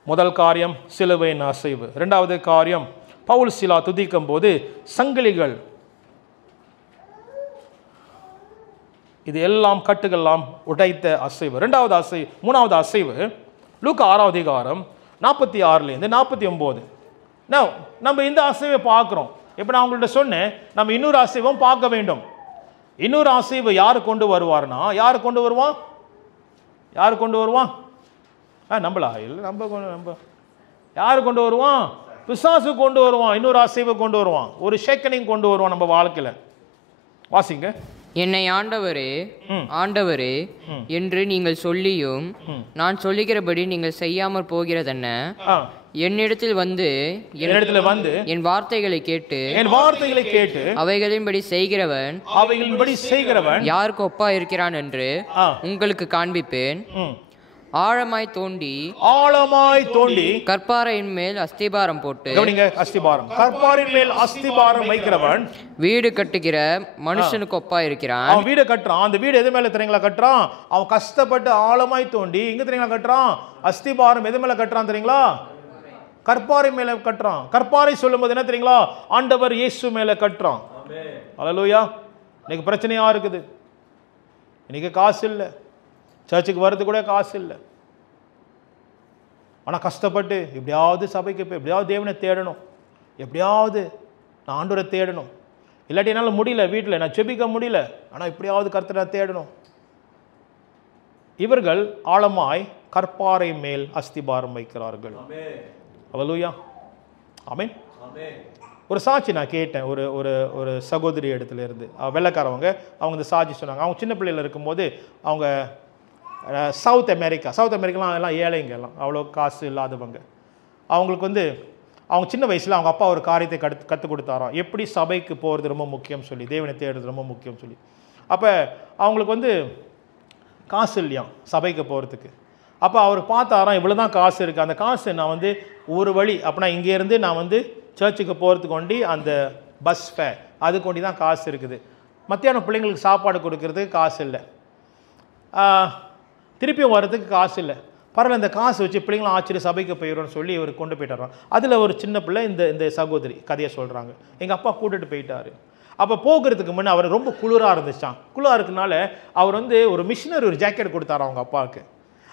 முதல் காரியம் சிலுவையின் அசைவு. இரண்டாவது காரியம் பவுல் சீலா துதிக்கும் போது சங்கிலிகள், இது எல்லாம் கட்டுகள்லாம் உடைத்த அசைவு. இரண்டாவது அசைவு. மூணாவது அசைவு லூக்கா 6வது அதிகாரம் 46லேருந்து 49. நம்ம இந்த அசைவை பார்க்குறோம். இப்போ நான் உங்கள்கிட்ட சொன்னேன், நம்ம இன்னொரு அசைவும் பார்க்க வேண்டும். இன்னொரு அசைவு யார் கொண்டு வருவார்னா, யார் கொண்டு வருவான்? யார் கொண்டு வருவான்? நம்மளா? இல்லை, நம்ம யார் கொண்டு வருவான்? பிசாசு கொண்டு வருவான். இன்னொரு அசைவை கொண்டு வருவான், ஒரு ஷேக்கனிங் கொண்டு வருவான் நம்ம வாழ்க்கையில். வாசிங்க. என்னை ஆண்டவரே ஆண்டவரே என்று நீங்கள் சொல்லியும் நான் சொல்லுகிறபடி நீங்கள் செய்யாமற் போகிறதென்ன? என்னிடத்தில் வந்து என் வார்த்தைகளை கேட்டு அவைகளின்படி செய்கிறவன் யாருக்கு ஒப்பா இருக்கிறான் என்று உங்களுக்கு காண்பிப்பேன். ஆழமாய் தோண்டி கற்பாறையின் மேல் அஸ்திபாரம் போட்டு, கற்பாரின் மேல் அஸ்திபாரம் வைக்கிறவன் வீடு கட்டுகிற மனுஷனுக்கு ஒப்பா இருக்கிறான். அவன் வீடு கட்டுறான். அந்த வீடு எது மேல தெரியுங்களா கட்டுறான்? அவன் கஷ்டப்பட்டு ஆழமாய் தோண்டி எங்க தெரியுங்களா கட்டுறான்? அஸ்திபாரம் எது மேல கட்டுறான் தெரியுங்களா? கற்பாறை மேல கட்டுறான். கற்பாறை சொல்லும் போது என்ன தெரியுங்களா? ஆண்டவர் இயேசு மேல கட்டுறான். ஹல்லேலூயா. இன்னைக்கு பிரச்சனையா இருக்குது. இன்னைக்கு காசு இல்லை, சர்ச்சுக்கு வர்றது கூட காசு இல்லை. ஆனால் கஷ்டப்பட்டு எப்படியாவது சபைக்கு போய் எப்படியாவது தேவனை தேடணும், எப்படியாவது நான் ஆண்டவரை தேடணும், இல்லாட்டி என்னால் முடியல, வீட்டில் நான் செபிக்க முடியல, ஆனால் எப்படியாவது கர்த்தரை தேடணும். இவர்கள் ஆழமாய் கற்பாறை மேல் அஸ்திபாரம் வைக்கிறார்கள். ஹல்லேலூயா. ஆமென். ஒரு சாட்சி நான் கேட்டேன், ஒரு ஒரு ஒரு சகோதரி இடத்துல இருந்து, வெள்ளைக்காரவங்க. அவங்க இந்த சாட்சி சொன்னாங்க. அவங்க சின்ன பிள்ளைகள் இருக்கும்போது அவங்க சவுத் அமெரிக்காலாம் எல்லாம் ஏழைங்க, எல்லாம் அவ்வளோ காசு இல்லாதவங்க. அவங்களுக்கு அவங்க சின்ன வயசில் அவங்க அப்பா ஒரு காரியத்தை கற்றுக் கொடுத்தாராம், எப்படி சபைக்கு போகிறது ரொம்ப முக்கியம் சொல்லி, தேவனை தேடுறது ரொம்ப முக்கியம் சொல்லி. அப்போ அவங்களுக்கு காசு இல்லையா சபைக்கு போகிறதுக்கு. அப்போ அவர் பார்த்தாராம், இவ்வளோ தான் காசு இருக்குது, அந்த காசு நான் ஒரு வழி அப்படின்னா இங்கேருந்து நான் சர்ச்சுக்கு போகிறதுக்கு கொண்டு அந்த பஸ் ஃபேர் அது கொண்டு தான் காசு இருக்குது. மத்தியானம் பிள்ளைங்களுக்கு சாப்பாடு கொடுக்கறதுக்கு காசு இல்லை, திருப்பியும் வர்றதுக்கு காசு இல்லை. பரவாயில்ல, இந்த காசு வச்சு பிள்ளைங்களும் ஆச்சரிய சபைக்கு போயிடும்னு சொல்லி இவர் கொண்டு போயிட்டாராம். அதில் ஒரு சின்ன பிள்ளை இந்த சகோதரி கதையை சொல்கிறாங்க. எங்கள் அப்பா கூட்டிகிட்டு போயிட்டார். அப்போ போகிறதுக்கு முன்னே அவர் ரொம்ப குளிராக இருந்துச்சான். குளிராக இருக்குனால அவர் ஒரு மிஷினரி ஒரு ஜாக்கெட் கொடுத்தாராம் அவங்க அப்பாவுக்கு.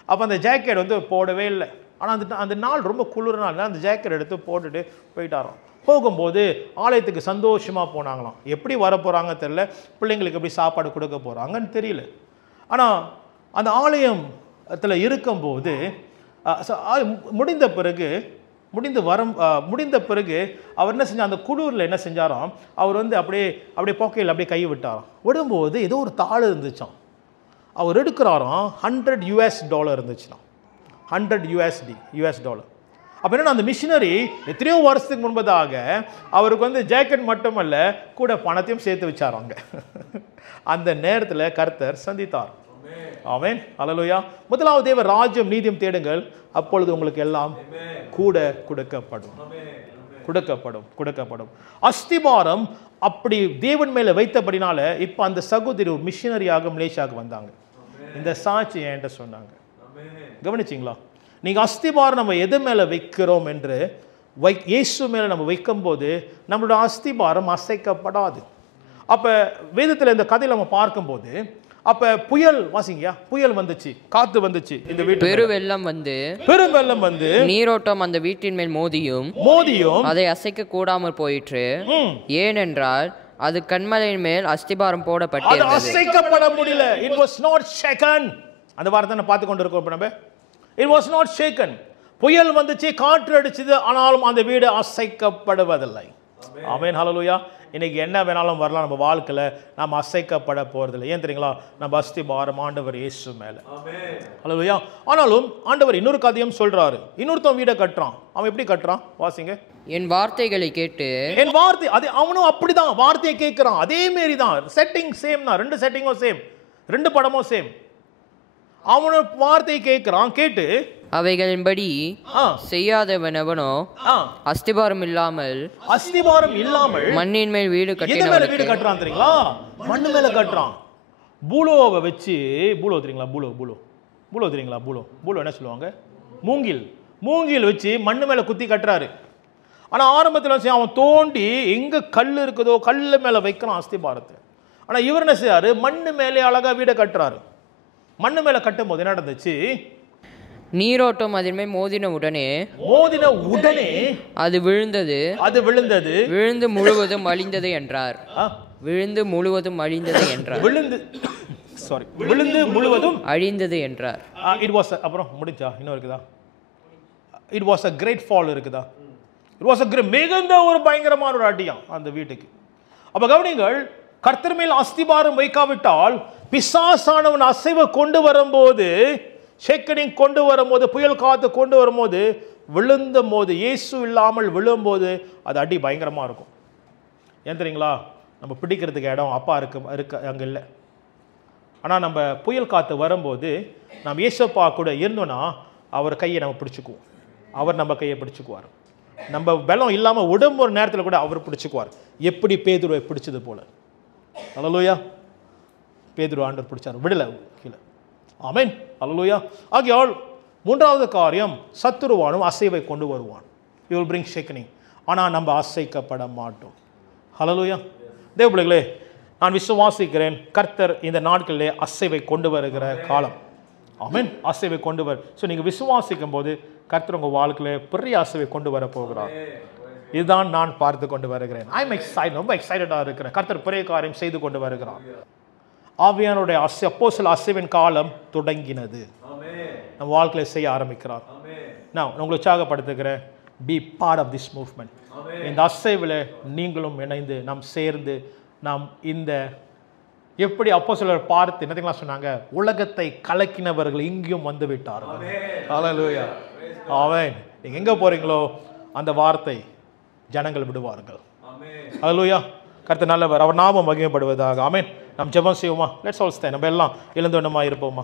அப்போ அந்த ஜாக்கெட் போடவே இல்லை. ஆனால் அந்த நாள் ரொம்ப குளிர்னால அந்த ஜாக்கெட் எடுத்து போட்டுட்டு போயிட்டாராம். போகும்போது ஆலயத்துக்கு சந்தோஷமாக போனாங்களாம். எப்படி வர போகிறாங்க தெரியல, பிள்ளைங்களுக்கு எப்படி சாப்பாடு கொடுக்க போகிறாங்கன்னு தெரியல. ஆனால் அந்த ஆலயத்தில் இருக்கும்போது முடிந்த பிறகு அவர் என்ன செஞ்சார், அந்த குளூரில் என்ன செஞ்சாராம், அவர் அப்படியே பாக்கெட்டில் அப்படியே கை விட்டாராம். விடும்போது ஏதோ ஒரு தாள் இருந்துச்சான். அவர் எடுக்கிறாராம், $100 இருந்துச்சுன்னா, $100 US டாலர். அப்போ என்ன, அந்த மிஷினரி எத்தனையோ வருஷத்துக்கு முன்பதாக அவருக்கு வந்து ஜாக்கெட் மட்டுமல்ல கூட பணத்தையும் சேர்த்து வச்சாராங்க. அந்த நேரத்தில் கர்த்தர் சந்தித்தார். ஆமென், அல்லேலூயா. முதலாவது தேவ ராஜ்யம் நீதியும் தேடுங்கள், அப்பொழுது உங்களுக்கு எல்லாம் கூட கொடுக்கப்படும். கொடுக்கப்படும். அஸ்திபாரம் அப்படி தேவன் மேல வைத்தபடினால இப்ப அந்த சகோதரி மிஷினரியாக மலேசியாவுக்கு வந்தாங்க. இந்த சாட்சி என்கிட்ட சொன்னாங்க. கவனிச்சிங்களா? நீங்க அஸ்திபாரம் நம்ம எது மேல வைக்கிறோம் என்று இயேசு மேல நம்ம வைக்கும் போது நம்மளோட அஸ்திபாரம் அசைக்கப்படாது. அப்ப வேதத்துல இந்த கதையில நம்ம பார்க்கும்போது அப்ப புயல் வாசிங்கயா, புயல் வந்துச்சு, காத்து வந்துச்சு, இந்த வீட்டு பெருவெள்ளம் வந்து நீரோட்டம் அந்த வீட்டின் மேல் மோதியும் அதை அசைக்க கூடாமல் போயிற்று. ஏனென்றால் அது கன்மலையின் மேல் அஸ்திபாரம் போடப்பட்டிருந்தது. அசைக்கப்பட முடியல. It was not shaken. அந்த வார்த்தை நான் பார்த்து கொண்டு இருக்கோம் நம்ம. It was not shaken. புயல் வந்துச்சு, காற்று அடிச்சது, ஆனாலும் அந்த வீடு அசைக்கப்படுவதில்லை. ஆமென், ஹல்லேலூயா. இன்னைக்கு என்ன வேணாலும் வரலாம், நம்ம வாழ்க்கையில் நம்ம அசைக்கப்பட போறதில்லை. ஏன் தெரியுங்களா? நம்ம அஸ்திபாரம் ஆண்டவர் இயேசு மேல. ஹல்லேலூயா. ஆனாலும் ஆண்டவர் இன்னொரு கதையும் சொல்றாரு. இன்னொருத்தன் வீடை கட்டுறான். அவன் எப்படி கட்டுறான் வாசிங்க. என் வார்த்தைகளை கேட்டு, என் வார்த்தை, அது அவனும் அப்படிதான் வார்த்தையை கேட்கிறான். அதே மாரி தான், செட்டிங் சேம் தான், ரெண்டு செட்டிங்கும் சேம், ரெண்டு படமும் சேம். அவனோட வார்த்தையை கேட்கிறான், கேட்டு அவைகளின்படி செய்யாதவனவனோ அஸ்திபாரம் இல்லாமல் மண்ணின் மேல் வீடு கட்டுறான். தெரியுங்களா? மண்ணு மேல கட்டுறான். பூலோவை வச்சு, பூலோ தெரியுங்களா? பூலோ தெரியுங்களா? பூலோ என்ன சொல்லுவாங்க? மூங்கில் வச்சு மண்ணு மேல குத்தி கட்டுறாரு. ஆனா ஆரம்பத்தில் அவன் தோண்டி எங்க கல் இருக்குதோ கல்லு மேல வைக்கிறான் அஸ்திபாரத்தை. ஆனா இவர் என்ன செய்யாரு? மண்ணு மேலே அழகா வீடை கட்டுறாரு. மண்ணு மேல கட்டும் போது என்ன நடந்துச்சு? நீரோட்டம் அதன் மேல் மோதின உடனே அது விழுந்தது விழுந்து முழுவதும் அழிந்தது என்றார். விழுந்து முழுவதும் அழிந்தது என்றார். இட் வாஸ், அப்புறம் முடிஞ்சா? இன்னும் இருக்குதா? It was a great fall இருக்குதா? இட் வாஸ் a great, மிகுந்த ஒரு பயங்கரமான ஒரு அடியாம் அந்த வீட்டுக்கு. அப்ப கவனிங்கள், கர்த்தர் மேல் அஸ்திபாரம் வைக்காவிட்டால் பிசாசானவன் அசைவை கொண்டு வரும்போது, ஷேக்கனிங் கொண்டு வரும்போது, புயல் காத்து கொண்டு வரும்போது, விழுந்த போது, இயேசு இல்லாமல் விழும்போது அது அடி பயங்கரமா இருக்கும். ஏன் தெரியுங்களா? நம்ம பிடிக்கிறதுக்கு இடம் அப்பா இருக்கு அங்க இல்லை. ஆனா நம்ம புயல் காத்து வரும்போது நம்ம இயேசுப்பா கூட இருந்தோம்னா அவர் கையை நம்ம பிடிச்சுக்குவோம், அவர் நம்ம கையை பிடிச்சுக்குவார். நம்ம பலம் இல்லாம உடம்பு ஒரு நேரத்தில் கூட அவர் பிடிச்சுக்குவார். எப்படி பேதுருவை பிடிச்சது போல. அல்லேலூயா. பேதுரு ஆண்டவர் பிடிச்சார், விடல கீழே. ஆமென், அல்லேலூயா. ஆகையால் மூன்றாவது காரியம், சத்துருவானும் அசைவை கொண்டு வருவான். You will bring shaking. ஆனால் நம்ம அசைக்கப்பட மாட்டோம். அல்லேலூயா. தேவ பிள்ளைகளே, நான் விசுவாசிக்கிறேன் கர்த்தர் இந்த நாட்களிலே அசைவை கொண்டு வருகிற காலம். ஆமென், அசைவை கொண்டு வர. ஸோ நீங்கள் விசுவாசிக்கும் போது கர்த்தர் உங்கள் வாழ்க்கையில பெரிய அசைவை கொண்டு வர போகிறார். இதுதான் நான் பார்த்து கொண்டு வருகிறேன். ஐ எம் எக்ஸைட்டட், ரொம்ப எக்ஸைட்டடாக இருக்கிறேன். கர்த்தர் பெரிய காரியம் செய்து கொண்டு வருகிறார். ஆவியானுடைய அப்போஸ்தல அசைவின் காலம் தொடங்கினது. நம்ம வாழ்க்கையில் செய்ய ஆரம்பிக்கிறார். நான் உங்களை உற்சாகப்படுத்துகிறேன். Be part of this movement. இந்த அசைவில் நீங்களும் இணைந்து நாம் சேர்ந்து நாம் இந்த எப்படி அப்போஸ்தலர் பார்த்து என்னத்தீங்களா சொன்னாங்க? உலகத்தை கலக்கினவர்கள் இங்கேயும் வந்து விட்டார்கள். ஹல்லேலூயா. ஆமென். நீங்க எங்க போறீங்களோ அந்த வார்த்தை ஜனங்கள் விடுவார்கள். ஹல்லேலூயா. கர்த்தர் நல்லவர், அவர் நாமம் மகிமைப்படுவதாக. ஆமென். நாம் ஜெபம் செய்வோமா? Let's all stand. நம்ம எல்லாம் எழுந்தோன்னமா இருப்போமா?